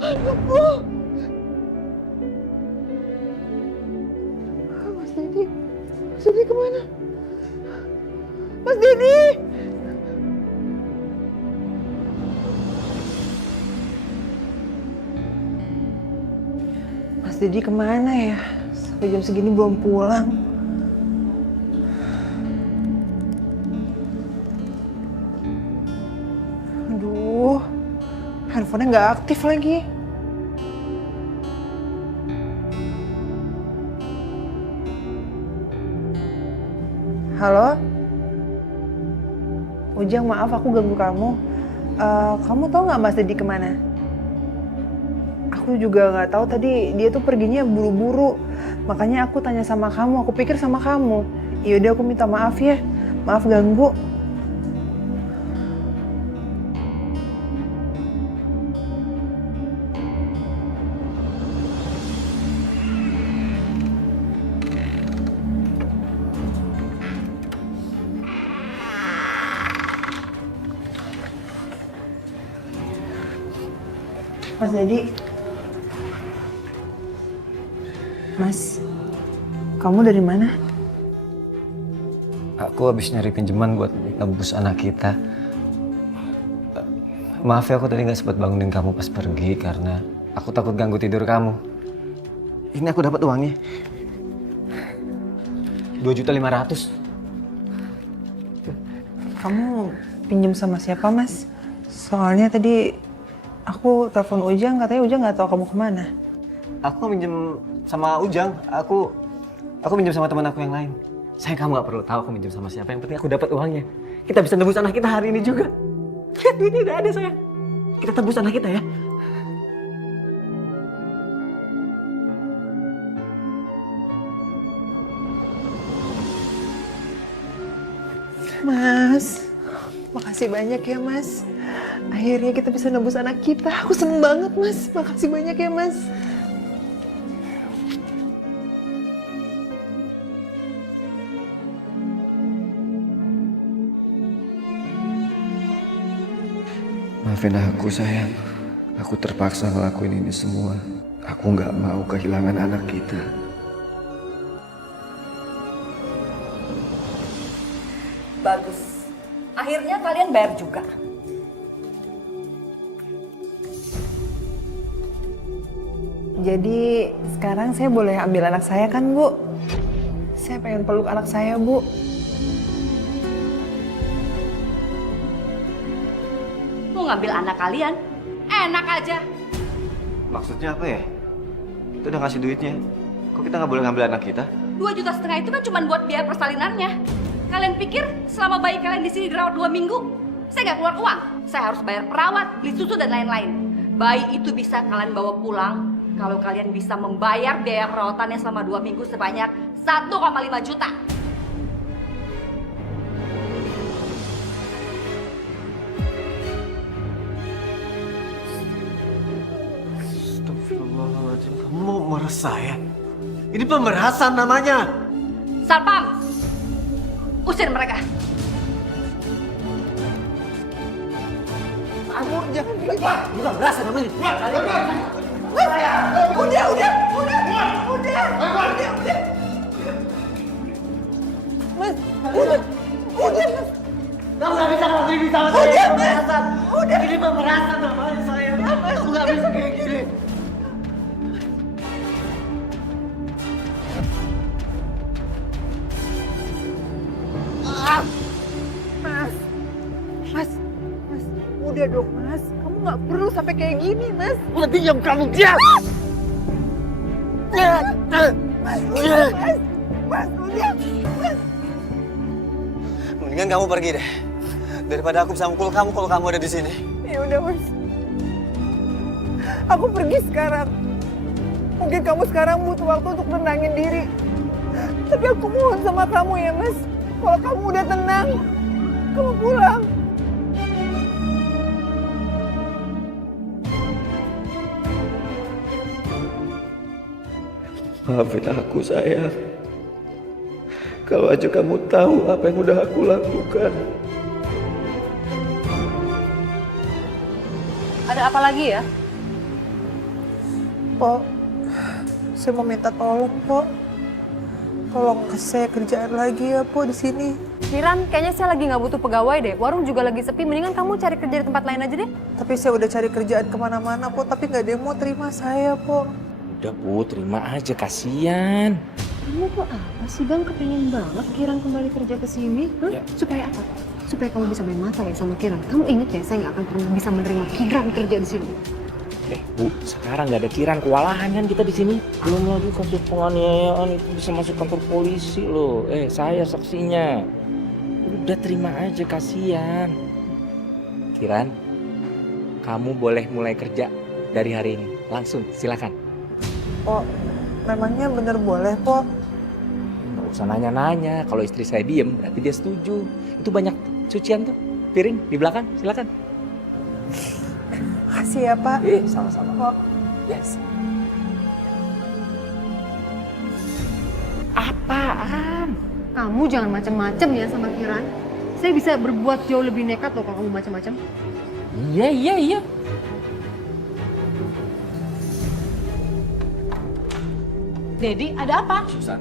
Anakku. Mas Dedi. Mas Dedi kemana? Mas Dedi. Mas Dedi kemana ya? Sampai jam segini belum pulang. Aduh, handphonenya nggak aktif lagi. Halo? Ujang, maaf aku ganggu kamu. Kamu tahu nggak Mas Dedi kemana? Aku juga nggak tahu, tadi dia tuh perginya buru-buru. Makanya aku tanya sama kamu, aku pikir sama kamu. Yaudah aku minta maaf ya, maaf ganggu. Mas Dedi. Mas, kamu dari mana? Aku Aku habis nyari pinjaman buat nebus anak kita. Maaf ya, aku tadi nggak sempat bangunin kamu pas pergi karena aku takut ganggu tidur kamu. Ini aku dapat uangnya. 2.500.000. Kamu pinjam sama siapa, Mas? Soalnya tadi aku telepon Ujang, katanya Ujang nggak tahu kamu kemana. Aku minjem sama Ujang. Aku minjem sama teman aku yang lain. Saya kamu nggak perlu tahu aku minjem sama siapa. Yang penting aku dapat uangnya. Kita bisa tebus anak kita hari ini juga. Lihat, ini udah ada sayang. Kita tebus anak kita ya. Mas, makasih banyak ya, Mas. Akhirnya kita bisa nebus anak kita. Aku seneng banget, Mas. Makasih banyak ya, Mas. Maafin aku sayang, aku terpaksa ngelakuin ini semua. Aku nggak mau kehilangan anak kita. Bagus. Akhirnya kalian bayar juga. Jadi sekarang saya boleh ambil anak saya kan, Bu? Saya pengen peluk anak saya, Bu. Mau ngambil anak kalian? Enak aja. Maksudnya apa ya? Kita udah ngasih duitnya. Kok kita nggak boleh ngambil anak kita? 2,5 juta itu kan cuma buat biaya persalinannya. Kalian pikir selama bayi kalian di sini dirawat 2 minggu, saya nggak keluar uang? Saya harus bayar perawat, beli susu dan lain-lain. Bayi itu bisa kalian bawa pulang kalau kalian bisa membayar biaya perawatannya selama 2 minggu sebanyak 1,5 juta. Astagfirullahaladzim, kamu mau meres saya? Ini pemerasan namanya. Satpam, usir mereka. Kamu jangan bukan merasa namanya. Udah. Mas, udah. Kamu nggak bisa ngelakuin ini sama saya. Udah, Mas. Pemerasan. Udah. Ini pemerasan namanya saya. Kamu nggak bisa kayak gini. Mas, udah dong, Mas. Kamu nggak perlu sampai kayak gini, Mas. Udah diam kamu, diam. Mas, udah. Mendingan kamu pergi deh. Daripada aku bisa mukul kamu kalau kamu ada di sini. Ya udah, Mas. Aku pergi sekarang. Mungkin kamu sekarang butuh waktu untuk tenangin diri. Tapi aku mohon sama kamu ya, Mas. Kalau kamu udah tenang, kamu pulang. Maafin aku sayang. Kalau aja kamu tahu apa yang udah aku lakukan. Ada apa lagi ya? Pok, saya mau minta tolong, Pok. Tolong kasih saya kerjaan lagi ya, Pok, di sini. Kiran, kayaknya saya lagi nggak butuh pegawai deh. Warung juga lagi sepi, mendingan kamu cari kerja di tempat lain aja deh. Tapi saya udah cari kerjaan kemana-mana, Pok. Tapi nggak ada yang mau terima saya, Pok. Udah Bu, terima aja, kasihan. Kamu tuh apa sih Bang, kepengen banget Kiran kembali kerja ke sini? Hah? Ya. Supaya apa? Supaya kamu bisa main mata ya sama Kiran. Kamu inget ya, saya nggak akan pernah bisa menerima Kiran kerja di sini. Bu, sekarang nggak ada Kiran, kewalahan kan kita di sini. Belum lagi kasus penganiayaan itu bisa masuk kantor polisi loh. Saya saksinya. Udah terima aja, kasihan. Kiran, kamu boleh mulai kerja dari hari ini. Langsung, silakan. Pok, memangnya bener boleh, Pok? Nggak usah nanya-nanya. Kalau istri saya diem, berarti dia setuju. Itu banyak cucian tuh, piring di belakang. Silakan. Makasih ya, Pak. Sama-sama. Pok. Yes. Apaan? Kamu jangan macem-macem ya sama Kiran. Saya bisa berbuat jauh lebih nekat loh kalau kamu macem-macem. Iya. Dedi, ada apa? Susan,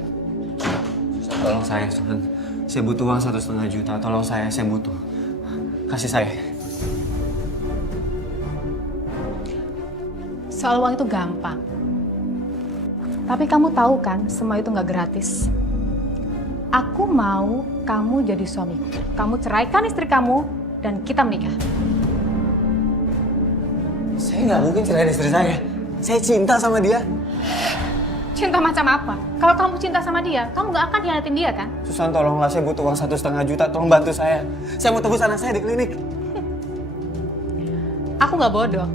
tolong saya, Susan. Saya butuh uang 1,5 juta. Tolong saya butuh. Kasih saya. Soal uang itu gampang. Tapi kamu tahu kan, semua itu nggak gratis. Aku mau kamu jadi suamiku. Kamu ceraikan istri kamu dan kita menikah. Saya nggak mungkin ceraiin istri saya. Saya cinta sama dia. Cinta macam apa? Kalau kamu cinta sama dia, kamu nggak akan hianatin dia kan? Susan, tolonglah, saya butuh uang 1,5 juta. Tolong bantu saya. Saya mau tebus anak saya di klinik. Aku nggak bodoh.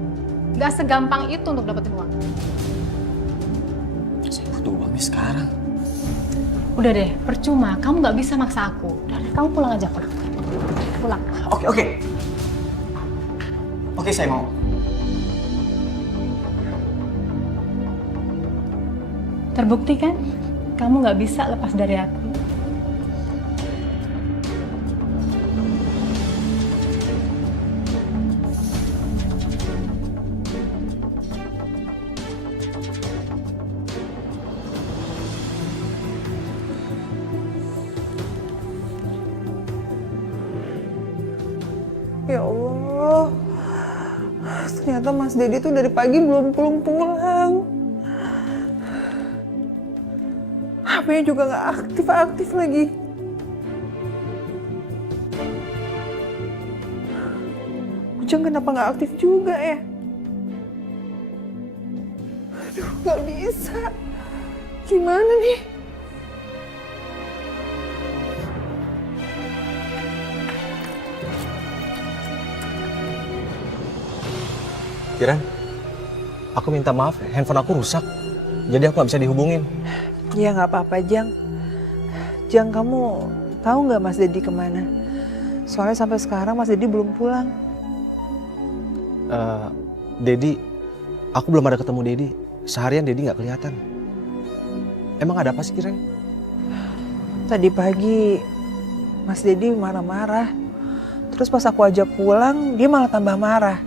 Nggak segampang itu untuk dapetin uang. Saya butuh uangnya sekarang. Udah deh, percuma. Kamu nggak bisa maksa aku. Udah deh, kamu pulang aja, pulang. Pulang. Oke. Oke, saya mau. Terbukti kan? Kamu nggak bisa lepas dari aku. Ya Allah, ternyata Mas Dedi tuh dari pagi belum pulang. HP-nya juga nggak aktif lagi. Ujang kenapa nggak aktif juga ya? Aduh, nggak bisa. Gimana nih? Kiran, aku minta maaf, handphone aku rusak. Jadi aku nggak bisa dihubungin. Ya nggak apa-apa, Jang. Jang, kamu tahu nggak Mas Dedi kemana? Soalnya sampai sekarang Mas Dedi belum pulang. Dedi, aku belum ada ketemu Dedi. Seharian Dedi nggak kelihatan. Emang ada apa sih, Kiran? Tadi pagi Mas Dedi marah-marah. Terus pas aku ajak pulang, dia malah tambah marah.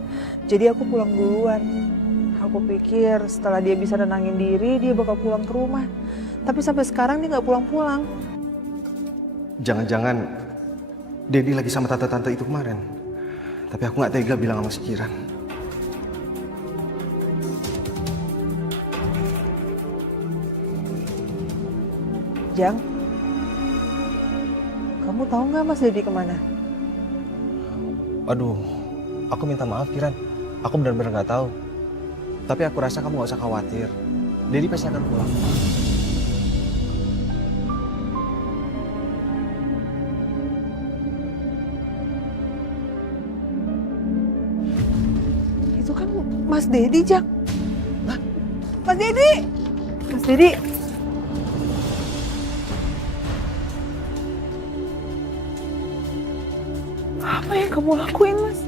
Jadi aku pulang duluan. Aku pikir setelah dia bisa nenangin diri, dia bakal pulang ke rumah. Tapi sampai sekarang dia nggak pulang-pulang. Jangan-jangan Dedi lagi sama tante-tante itu kemarin. Tapi aku nggak tega bilang sama si Kiran. Jang, kamu tahu nggak Mas Dedi kemana? Aduh, aku minta maaf, Kiran. Aku benar-benar nggak tahu. Tapi aku rasa kamu nggak usah khawatir. Dedi pasti akan pulang. Itu kan Mas Dedi, Jang. Hah? Mas Dedi! Mas Dedi! Apa yang kamu lakuin, Mas?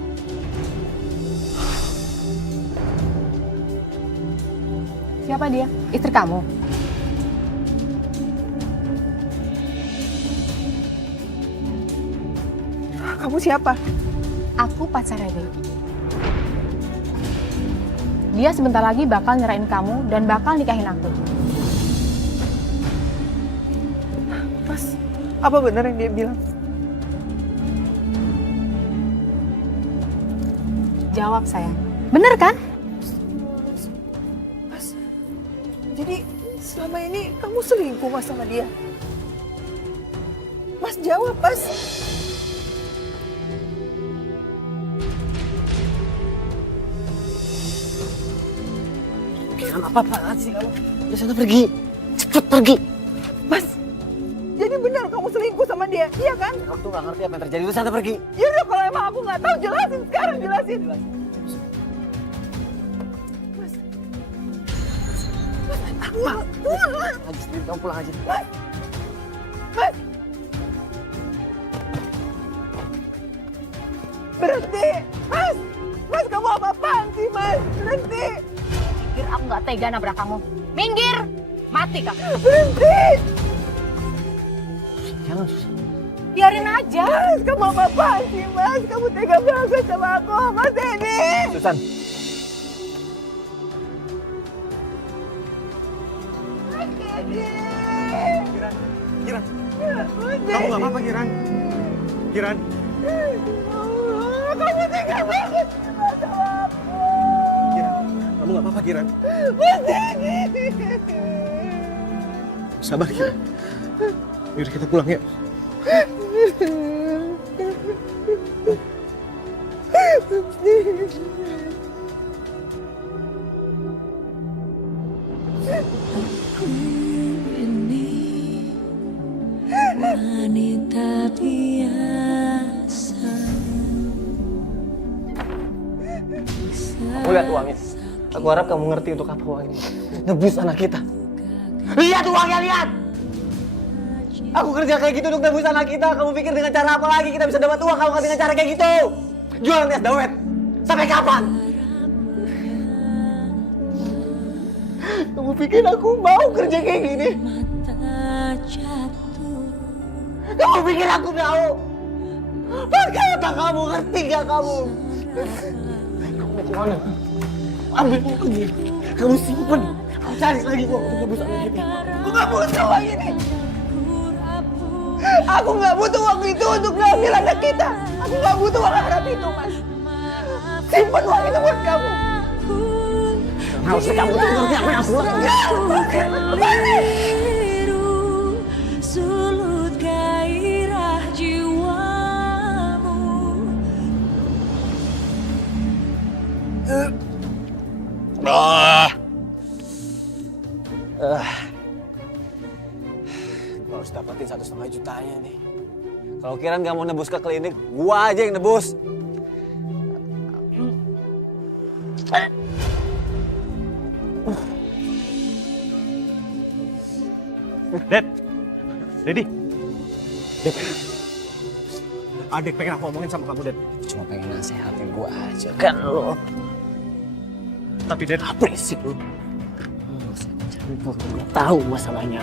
Siapa dia? Istri kamu? Kamu siapa? Aku pacarnya dia. Dia sebentar lagi bakal nyerahin kamu dan bakal nikahin aku. Mas, apa benar yang dia bilang? Jawab, sayang. Bener kan? Mas, jadi selama ini kamu selingkuh Mas sama dia? Mas jawab, Mas. Kiran, apa-apaan sih kamu? Udah sana pergi. Cepet pergi. Mas, jadi benar kamu selingkuh sama dia, iya kan? Kamu tuh gak ngerti apa yang terjadi. Udah sana pergi. Ya udah, kalau emang aku nggak tahu, jelasin sekarang, jelasin. Mas, aku pulang. Aja sendiri, kamu pulang aja. Mas, berhenti, Mas. Mas, kamu apa-apaan sih, Mas? Berhenti. Pikir aku nggak tega nabrak kamu. Minggir! Mati kamu. Berhenti. Jangan, Susan. Biarin aja. Mas, kamu apa-apaan sih, Mas? Kamu tega banget sama aku, Mas Dedi. Susan. Mas Dedi. Kiran? Kamu nggak apa-apa, Kiran? Kiran? Kamu tega banget sama aku. Kiran, kamu nggak apa-apa, Kiran? Sabar, Kiran. Yaudah kita pulang yuk. Wanita biasa. Kamu lihat uangnya. Aku harap kamu ngerti untuk apa uang ini. Nebus anak kita. Lihat uangnya, lihat! Aku kerja kayak gitu untuk nebus anak kita. Kamu pikir dengan cara apa lagi kita bisa dapat uang kalau nggak dengan cara kayak gitu? Jualan es dawet. Sampai kapan? Kamu pikir aku mau kerja kayak gini? Kamu pikir aku mau? Pakai otak kamu, ngerti gak kamu? Kamu mau kemana? Ambil uang ini. Kamu simpen. Kamu cari lagi uang untuk nebus anak kita. Aku gak butuh uang ini. Aku gak butuh uang itu untuk ngambil anak kita. Aku gak butuh uang harap itu, Mas. Simpen uang itu buat kamu. Harusnya kamu tuh ngerti apa yang aku lakukan. Sulut gairah jiwamu. Gua harus dapetin 1,5 jutanya nih. Kalau Kiran gak mau nebus ke klinik, gua aja yang nebus. Dad, Dedi, Dad, Adek pengen aku ngomongin sama kamu, Dad. Cuma pengen nasehatin gua aja kan lo. Tapi Dad, Berisik lu. Gak usah campur, gua tahu masalahnya.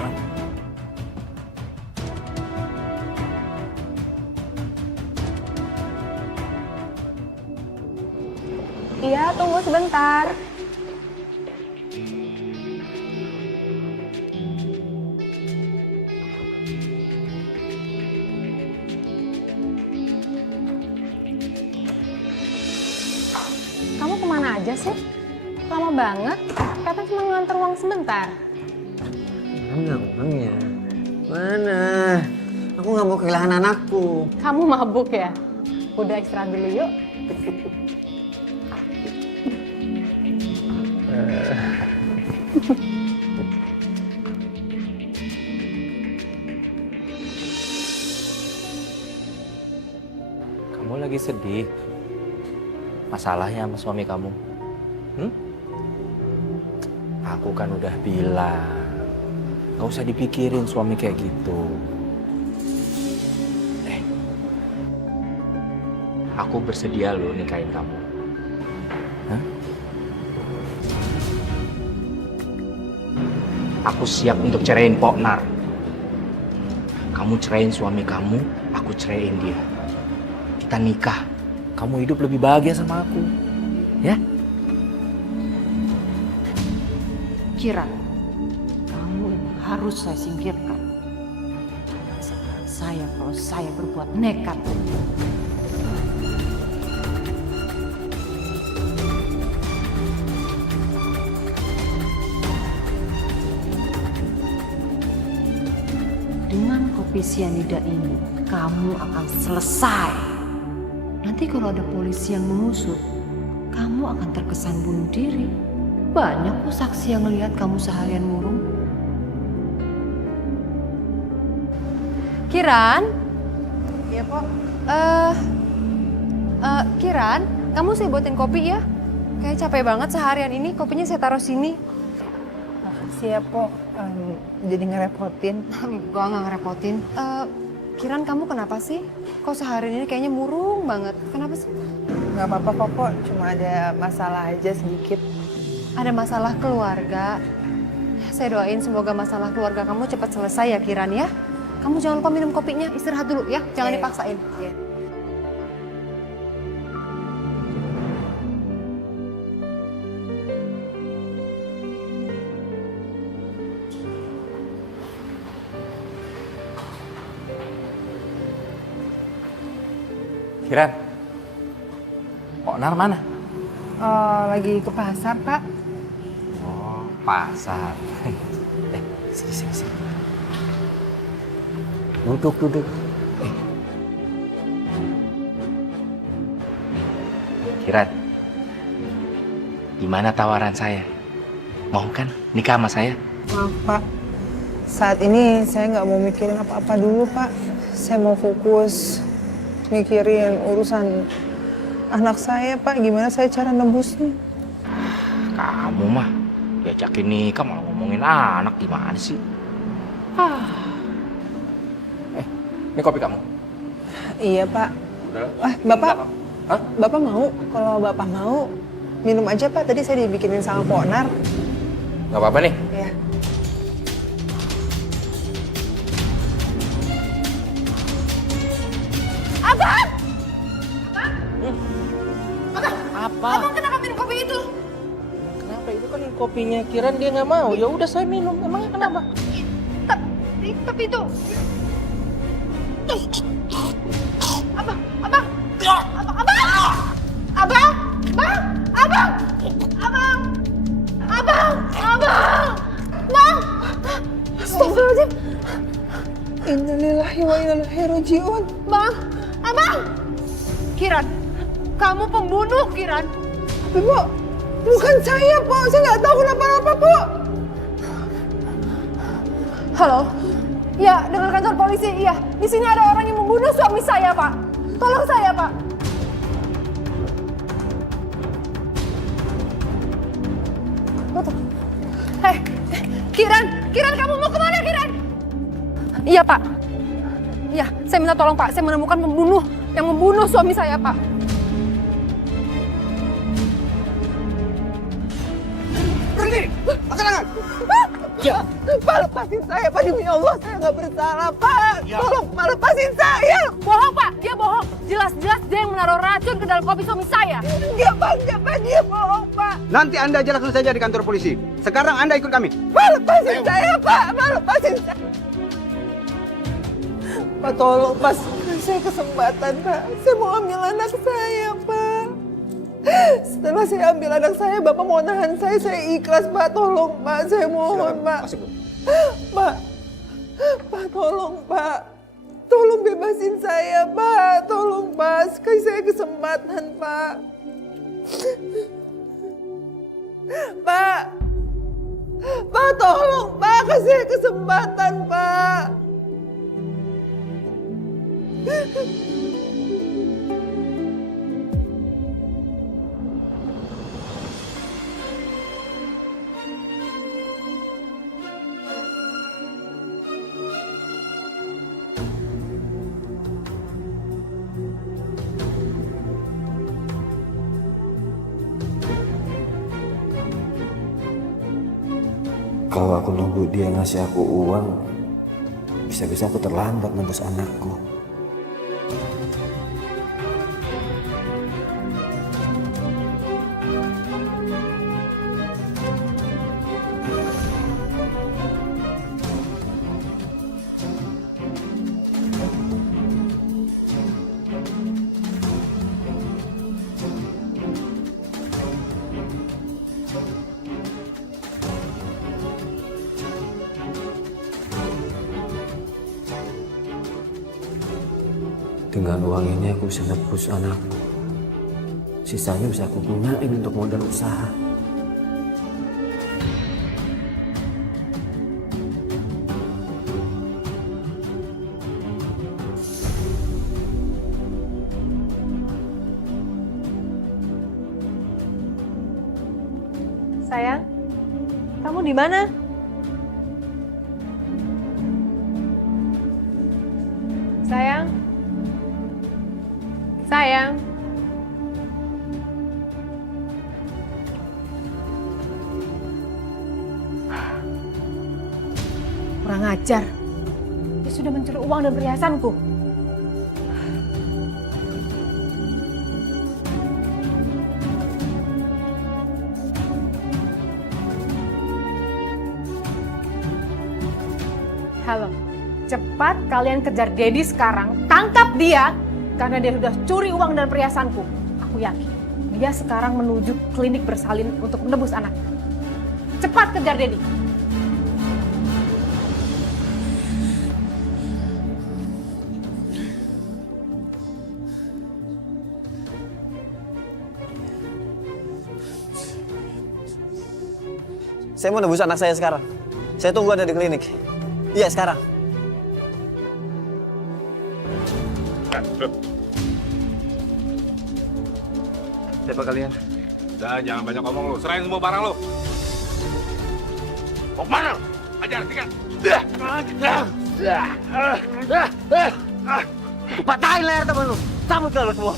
Iya, tunggu sebentar. Kamu kemana aja sih? Lama banget. Kata cuma nganter uang sebentar. Mana uangnya? Mana? Aku gak mau kehilangan anakku. Kamu mabuk ya? Udah istirahat dulu yuk. Kamu lagi sedih? Masalahnya sama suami kamu? Aku kan udah bilang, gak usah dipikirin suami kayak gitu. Aku bersedia loh nikahin kamu. Hah? Aku siap untuk ceraiin Poknar. Kamu ceraiin suami kamu, aku ceraiin dia. Kita nikah. Kamu hidup lebih bahagia sama aku. Ya? Kiran, kamu harus saya singkirkan. Saya kalau saya berbuat nekat. Dengan kopi sianida ini, kamu akan selesai. Nanti kalau ada polisi yang mengusut, kamu akan terkesan bunuh diri. Banyak kok saksi yang ngelihat kamu seharian murung. Kiran? Iya, Pok. Kiran, kamu saya buatin kopi ya? Kayak capek banget seharian ini, kopinya saya taruh sini. Makasih ya, Pok. Jadi ngerepotin. Gua nggak ngerepotin. Kiran, kamu kenapa sih? Kok seharian ini kayaknya murung banget? Kenapa sih? Nggak apa-apa kok, Pok. Cuma ada masalah aja sedikit. Ada masalah keluarga. Saya doain semoga masalah keluarga kamu cepat selesai ya, Kiran ya. Kamu jangan lupa minum kopinya, istirahat dulu ya. Jangan dipaksain. Iya. Kiran, Onar mana? Lagi ke pasar, Pak. Oh, pasar. Sini. Duduk. Kiran, gimana tawaran saya? Mau kan nikah sama saya? Maaf Pak, saat ini saya nggak mau mikirin apa-apa dulu Pak. Saya mau fokus mikirin urusan anak saya Pak. Gimana saya cara nebusnya? Kamu mah diajakin nikah malah ngomongin anak, gimana sih? Ini kopi kamu. Iya Pak. Bapak, Bapak mau? Kalau Bapak mau, minum aja Pak. Tadi saya dibikinin sama Pak Onar. Gak apa-apa nih. Iya. Abang! Apa? Abang kenapa minum kopi itu? Kenapa? Itu kan kopinya Kiran, dia nggak mau. Ya udah saya minum. Emangnya kenapa? Tapi itu... Abang! Bang! Astagfirullahaladzim. Innalillahi wa inna ilaihi raji'un. Bang! Abang! Kiran, kamu pembunuh, Kiran. Tapi Bu, bukan saya Po. Saya nggak tahu kenapa-napa Po. Halo? Ya, dengan kantor polisi. Iya, di sini ada orang yang membunuh suami saya, Pak. Tolong saya, Pak. Hei, Kiran, kamu mau kemana, Kiran? Iya, Pak. Iya, saya minta tolong, Pak. Saya menemukan pembunuh yang membunuh suami saya, Pak. Berhenti! Angkat tangan! Ya. Pak, lepasin saya Pak. Demi Allah, saya nggak bersalah Pak. Tolong Pak, lepasin saya. Bohong, Pak. Dia bohong. Jelas-jelas dia yang menaruh racun ke dalam kopi suami saya. Enggak Pak, dia bohong Pak. Nanti Anda jelaskan saja di kantor polisi. Sekarang Anda ikut kami. Pak, lepasin saya Pak. Pak, lepasin saya. Pak, tolong Pak. Kasih saya kesempatan Pak. Saya mau ambil anak saya Pak. Setelah saya ambil anak saya, Bapak mau nahan saya ikhlas Pak. Tolong Pak, saya mohon Pak. Pak, tolong Pak. Tolong bebasin saya Pak. Tolong Pak, kasih saya kesempatan Pak. Pak, tolong Pak, kasih saya kesempatan Pak. Kalau aku nunggu dia ngasih aku uang, bisa-bisa aku terlambat nebus anakku. Dengan uang ini aku bisa nebus anakku. Sisanya bisa aku gunain untuk modal usaha. Sayang, kamu di mana? Sayang. Sayang. Kurang ajar. Dia sudah mencuri uang dan perhiasanku. Halo, cepat kalian kejar Dedi sekarang. Tangkap dia Karena dia sudah curi uang dan perhiasanku. Aku yakin dia sekarang menuju klinik bersalin untuk menebus anaknya. Cepat kejar Dedi. Saya mau nebus anak saya sekarang. Saya tunggu Anda di klinik. Iya, sekarang. Siapa kalian? Udah, jangan banyak ngomong lu. Serahin semua barang lu. Mau kemana lu? Ajar, tinggal. Patahin leher teman lu. Cabut kalau semua.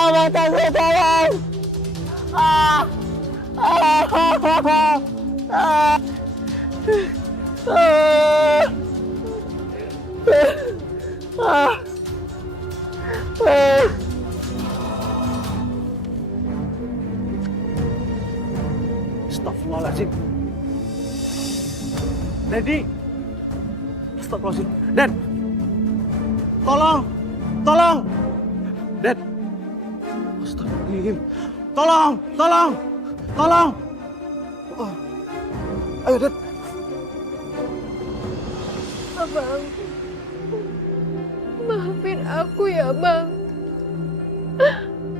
Mata gue tolong. Astagfirullahaladzim. Dedi. Astagfirullahaladzim. Dad. Tolong. Tolong. Dad. Astagfirullahaladzim. Tolong. Tolong. Tolong. Oh. Ayo, Dad. Abang, maafin aku ya, Bang.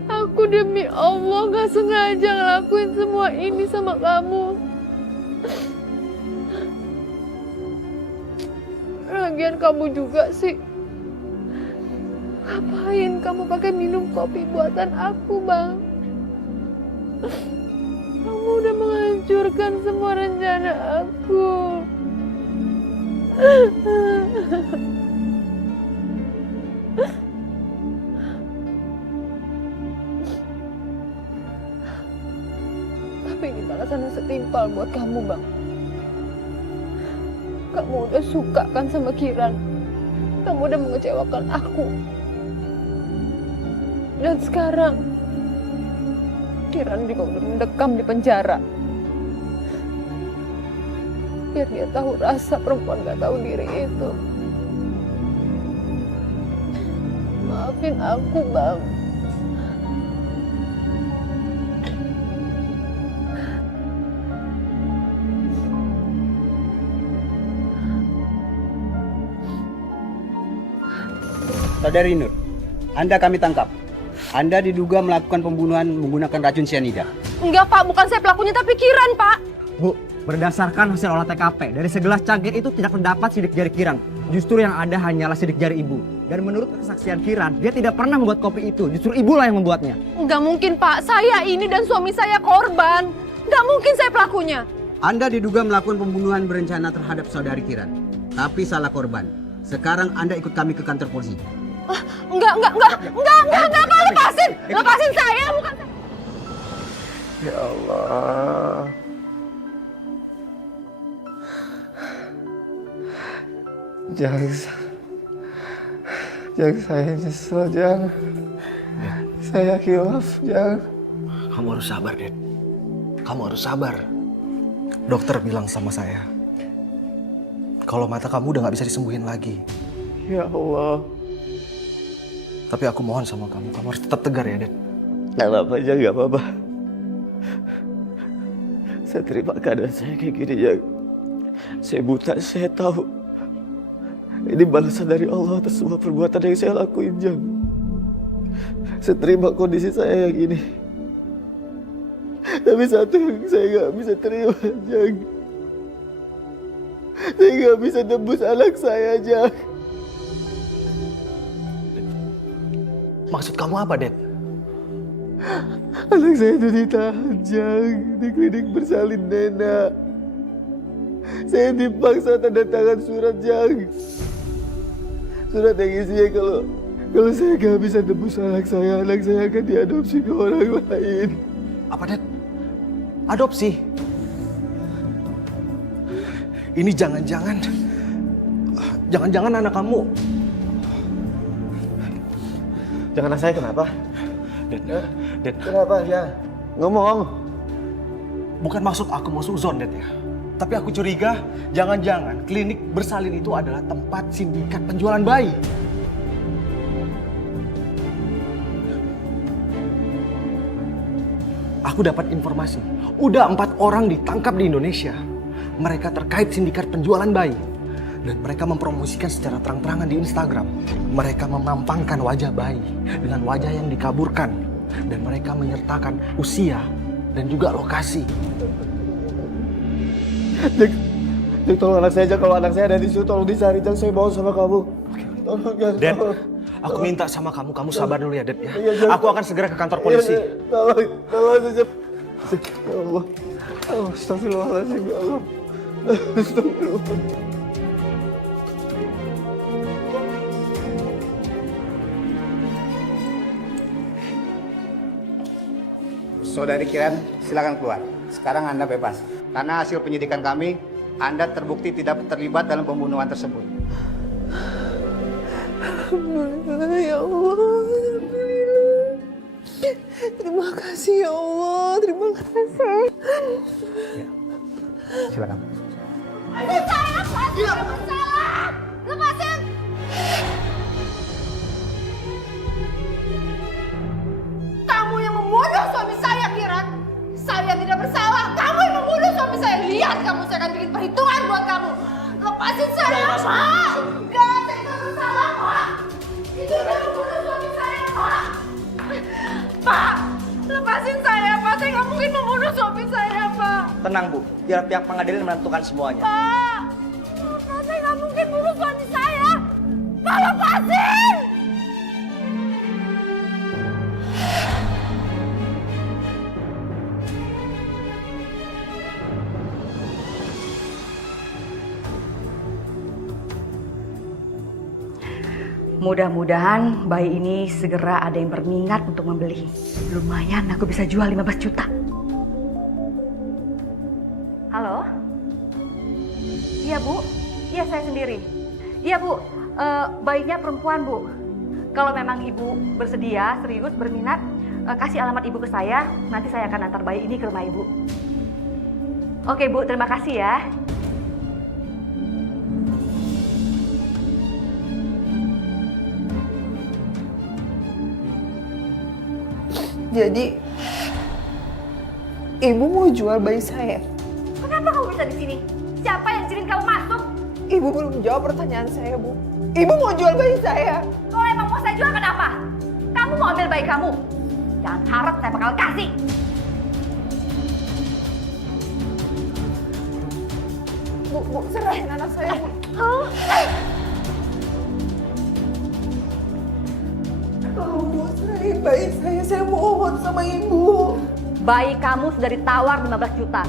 Aku demi Allah gak sengaja ngelakuin semua ini sama kamu. Lagian kamu juga sih. Ngapain kamu pakai minum kopi buatan aku, Bang? Kamu udah menghancurkan semua rencana aku. Tapi ini balasan yang setimpal buat kamu, Bang. Kamu udah suka kan sama Kiran? Kamu udah mengecewakan aku. Dan sekarang Kiran juga udah mendekam di penjara. Biar dia tahu rasa perempuan gak tahu diri itu. Maafin aku, Bang. Saudari Nur, Anda kami tangkap. Anda diduga melakukan pembunuhan menggunakan racun cyanida. Enggak, Pak. Bukan saya pelakunya, tapi Kiran, Pak. Bu, berdasarkan hasil olah TKP, dari segelas cangkir itu tidak terdapat sidik jari Kiran. Justru yang ada hanyalah sidik jari ibu. Dan menurut kesaksian Kiran, dia tidak pernah membuat kopi itu. Justru ibulah yang membuatnya. Enggak mungkin, Pak. Saya ini dan suami saya korban. Enggak mungkin saya pelakunya. Anda diduga melakukan pembunuhan berencana terhadap saudari Kiran. Tapi salah korban. Sekarang Anda ikut kami ke kantor polisi. Enggak, Pak. Lepasin saya, bukan saya. Ya Allah. Jangan saya nyesel, jangan. Saya khilaf, jangan. Kamu harus sabar, Dad. Kamu harus sabar. Dokter bilang sama saya, kalau mata kamu udah gak bisa disembuhin lagi. Ya Allah. Tapi aku mohon sama kamu harus tetap tegar ya, Dad. Gak apa-apa aja, gak apa-apa. Saya terima keadaan saya kayak gini, Jang. Saya buta, saya tahu. Ini balasan dari Allah atas semua perbuatan yang saya lakuin, Jang. Saya terima kondisi saya yang ini. Tapi satu yang saya gak bisa terima, Jang. Saya gak bisa tebus anak saya, Jang. Maksud kamu apa, Dad? Anak saya itu ditahan, Jang, di klinik bersalin Nena. Saya dipaksa tanda tangan surat, Jang. Surat yang isinya kalau saya gak bisa tebus anak saya akan diadopsi ke orang lain. Apa, Dad? Adopsi? Ini jangan-jangan anak kamu Jangan anak saya kenapa? Ded, Kenapa ya? Ngomong. bukan maksud aku mau suzon, Ded ya. Tapi aku curiga, jangan-jangan klinik bersalin itu adalah tempat sindikat penjualan bayi. Aku dapat informasi, udah 4 orang ditangkap di Indonesia. Mereka terkait sindikat penjualan bayi. Dan mereka mempromosikan secara terang-terangan di Instagram. Mereka memampangkan wajah bayi dengan wajah yang dikaburkan. Dan mereka menyertakan usia dan juga lokasi. Dek, tolong anak saya aja. Kalau anak saya ada di situ, tolong dicari. Jangan saya bawa sama kamu. Tolong ya. Ded, aku minta sama kamu sabar dulu ya, Ded ya. Iya, Aku akan segera ke kantor polisi. Tolong saja. Ya Allah. Astagfirullahaladzim, ya Allah. Astagfirullah. Saudari Kiran, silakan keluar. Sekarang Anda bebas. Karena hasil penyidikan kami, Anda terbukti tidak terlibat dalam pembunuhan tersebut. Alhamdulillah ya Allah. Alhamdulillah. Terima kasih ya Allah. Terima kasih. Silakan. Ini saya pasti bersalah. Lepasin. Kamu yang membunuh suami saya, Kiran. Saya tidak bersalah. Kamu yang membunuh suami saya. Lihat kamu, saya akan bikin perhitungan buat kamu. Lepasin saya, Pak. Enggak, saya tidak bersalah, Pak. Itu udah membunuh suami saya, Pak. Pak, lepasin saya, Pak. Saya nggak mungkin membunuh suami saya, Pak. Tenang Bu, biar pihak pengadilan menentukan semuanya. Pak, saya nggak mungkin bunuh suami saya. Pak, lepasin! Mudah-mudahan bayi ini segera ada yang berminat untuk membeli. Lumayan aku bisa jual 15 juta. Halo? Iya Bu, iya saya sendiri. Iya Bu, bayinya perempuan Bu. Kalau memang Ibu bersedia, serius, berminat, kasih alamat Ibu ke saya. Nanti saya akan antar bayi ini ke rumah Ibu. Oke Bu, terima kasih ya. Jadi, Ibu mau jual bayi saya? Kenapa kamu bisa di sini? Siapa yang izinin kamu masuk? Ibu belum jawab pertanyaan saya, Bu. Ibu mau jual bayi saya? Kalau emang mau saya jual, kenapa? Kamu mau ambil bayi kamu? Jangan harap saya bakal kasih. Bu, serahin anak saya, Bu. Tolong Bu, serahin bayi saya mohon sama Ibu. Bayi kamu sudah ditawar 15 juta.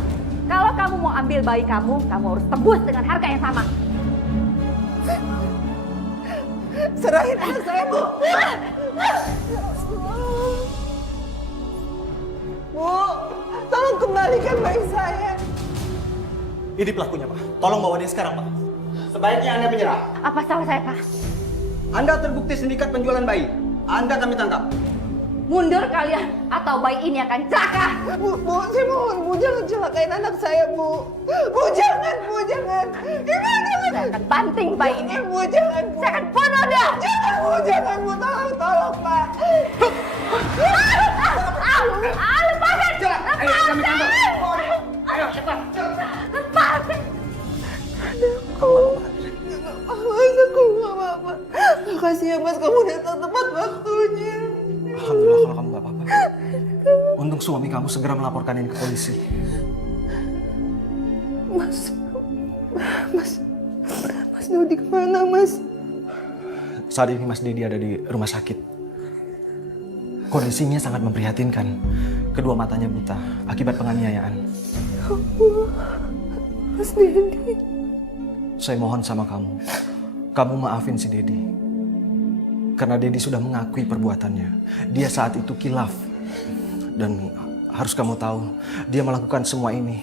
Kalau kamu mau ambil bayi kamu harus tebus dengan harga yang sama. Serahin anak saya, Bu. Bu, tolong kembalikan bayi saya. Ini pelakunya, Pak. Tolong bawa dia sekarang, Pak. Sebaiknya Anda menyerah. Apa salah saya, Pak? Anda terbukti sindikat penjualan bayi. Anda kami tangkap. Mundur kalian atau bayi ini akan celaka. Bu, saya mohon, Bu, jangan celakain anak saya, Bu. Bu, jangan, Bu, jangan. Ibu, jangan. Saya akan banting bayi ini. Bu, jangan, Bu. Saya akan bunuh dia. Jangan, Bu, jangan, Bu. Tolong, Pak. Lepasin. Ayo, kami tangkap. Ayo, cepat. Lepasin. Mas, aku gak apa-apa. Makasih ya, Mas. Kamu datang tepat waktunya. Alhamdulillah kalau kamu gak apa-apa. Untung suami kamu segera melaporkan ini ke polisi. Mas Dodi kemana, Mas? Saat ini Mas Didi ada di rumah sakit. Kondisinya sangat memprihatinkan. Kedua matanya buta akibat penganiayaan. Mas Didi. Saya mohon sama kamu. Kamu maafin si Dedi. Karena Dedi sudah mengakui perbuatannya. Dia saat itu kilaf. Dan harus kamu tahu, dia melakukan semua ini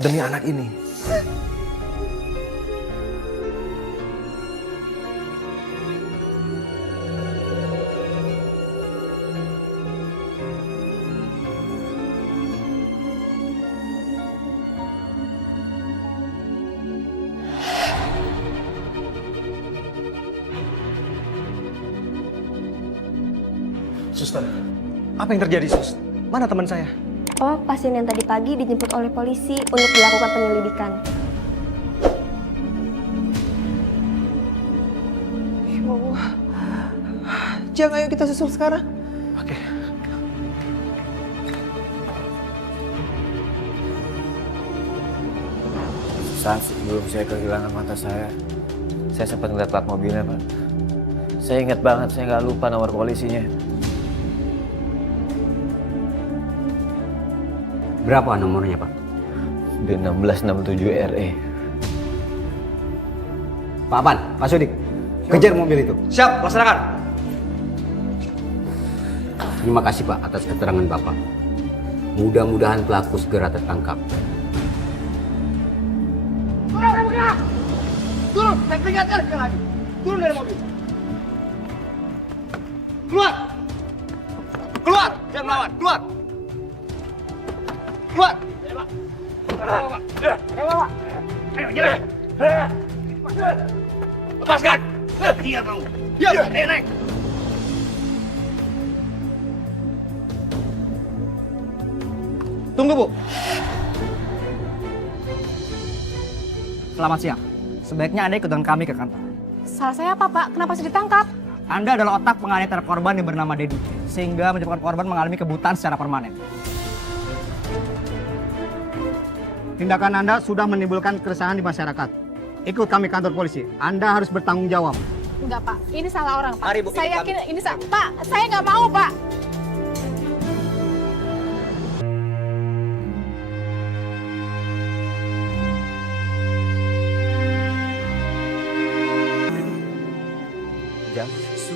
demi anak ini. Suster, apa yang terjadi, Sus? Mana teman saya? Oh, pasien yang tadi pagi dijemput oleh polisi untuk dilakukan penyelidikan. Ya Allah. Jang, ayo kita susul sekarang. Oke. Saat sebelum saya kehilangan mata saya sempat ngeliat plat mobilnya, Pak. Saya ingat banget, saya nggak lupa nomor polisinya. Berapa nomornya, Pak? D1667 RE. Pak Apan, Pak Sudik, kejar mobil itu. Siap, laksanakan. Terima kasih Pak atas keterangan Bapak. Mudah-mudahan pelaku segera tertangkap. Turun, saya peringatkan sekali lagi. Turun dari mobil. Keluar! Keluar! Jangan melawan, keluar! Keluar! Ayo, jalan! Lepaskan! Diam kamu! Diam! Naik! Tunggu, Bu. Selamat siang. Sebaiknya Anda ikut dengan kami ke kantor. Salah saya apa, Pak? Kenapa saya ditangkap? Anda adalah otak penganiayaan terhadap korban yang bernama Dedi, sehingga menyebabkan korban mengalami kebutaan secara permanen. Tindakan Anda sudah menimbulkan keresahan di masyarakat. Ikut kami kantor polisi. Anda harus bertanggung jawab. Enggak, Pak. Ini salah orang, Pak. Mari, Bu, Saya ini yakin ini salah. Pak, saya nggak mau, Pak.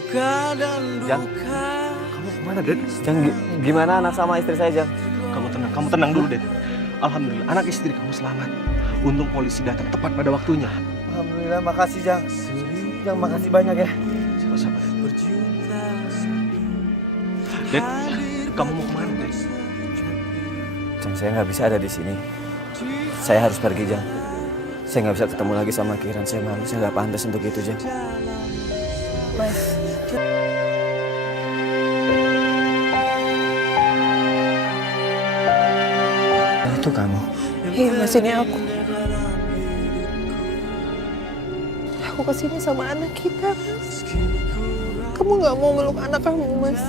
Jang, Kamu kemana, Den? Jang, gimana anak sama istri saya, Jang? Kamu tenang dulu, Den. Alhamdulillah, anak istri kamu selamat. Untung polisi datang tepat pada waktunya. Alhamdulillah, makasih, Jang. Jang, makasih banyak ya. Sama-sama. Den, kamu mau kemana, Den? Jang, saya nggak bisa ada di sini. Saya harus pergi, Jang. Saya nggak bisa ketemu lagi sama Kiran. Saya malu, saya nggak pantas untuk itu, Jang. Mas. Itu kamu. Iya, Mas, ini aku. Aku kesini sama anak kita, Mas. Kamu nggak mau meluk anak kamu, Mas?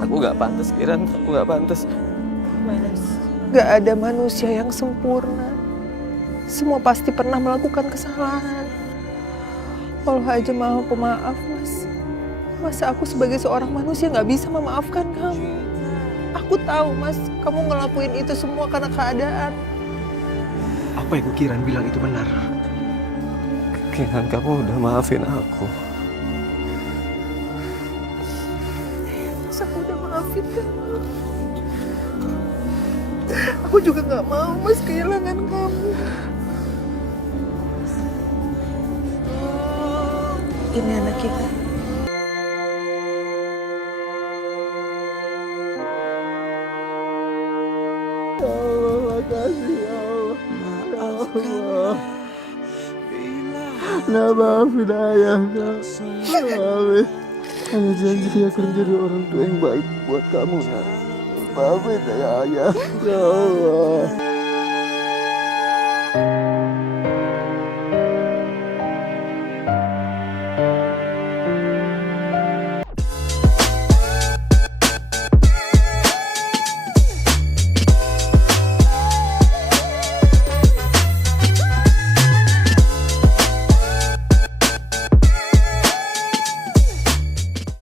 Aku nggak pantas, Kiran. Aku nggak pantas. Mas, nggak ada manusia yang sempurna. Semua pasti pernah melakukan kesalahan. Allah aja maha pemaaf, Mas. Masa aku sebagai seorang manusia nggak bisa memaafkan kamu? Aku tahu, Mas, kamu ngelakuin itu semua karena keadaan. Apa yang Kiran bilang itu benar? Kiran, kamu udah maafin aku. Mas, aku udah maafin kamu. Aku juga nggak mau, Mas, kehilangan kamu. Ini anak kita. Ya Allah, makasih ya Allah. Ya Allah. Nah, maafin ayah, Kak. Maafin. Ayah janji akan jadi orang tua yang baik buat kamu, Nak. Maafin ya ayah. Ya Allah.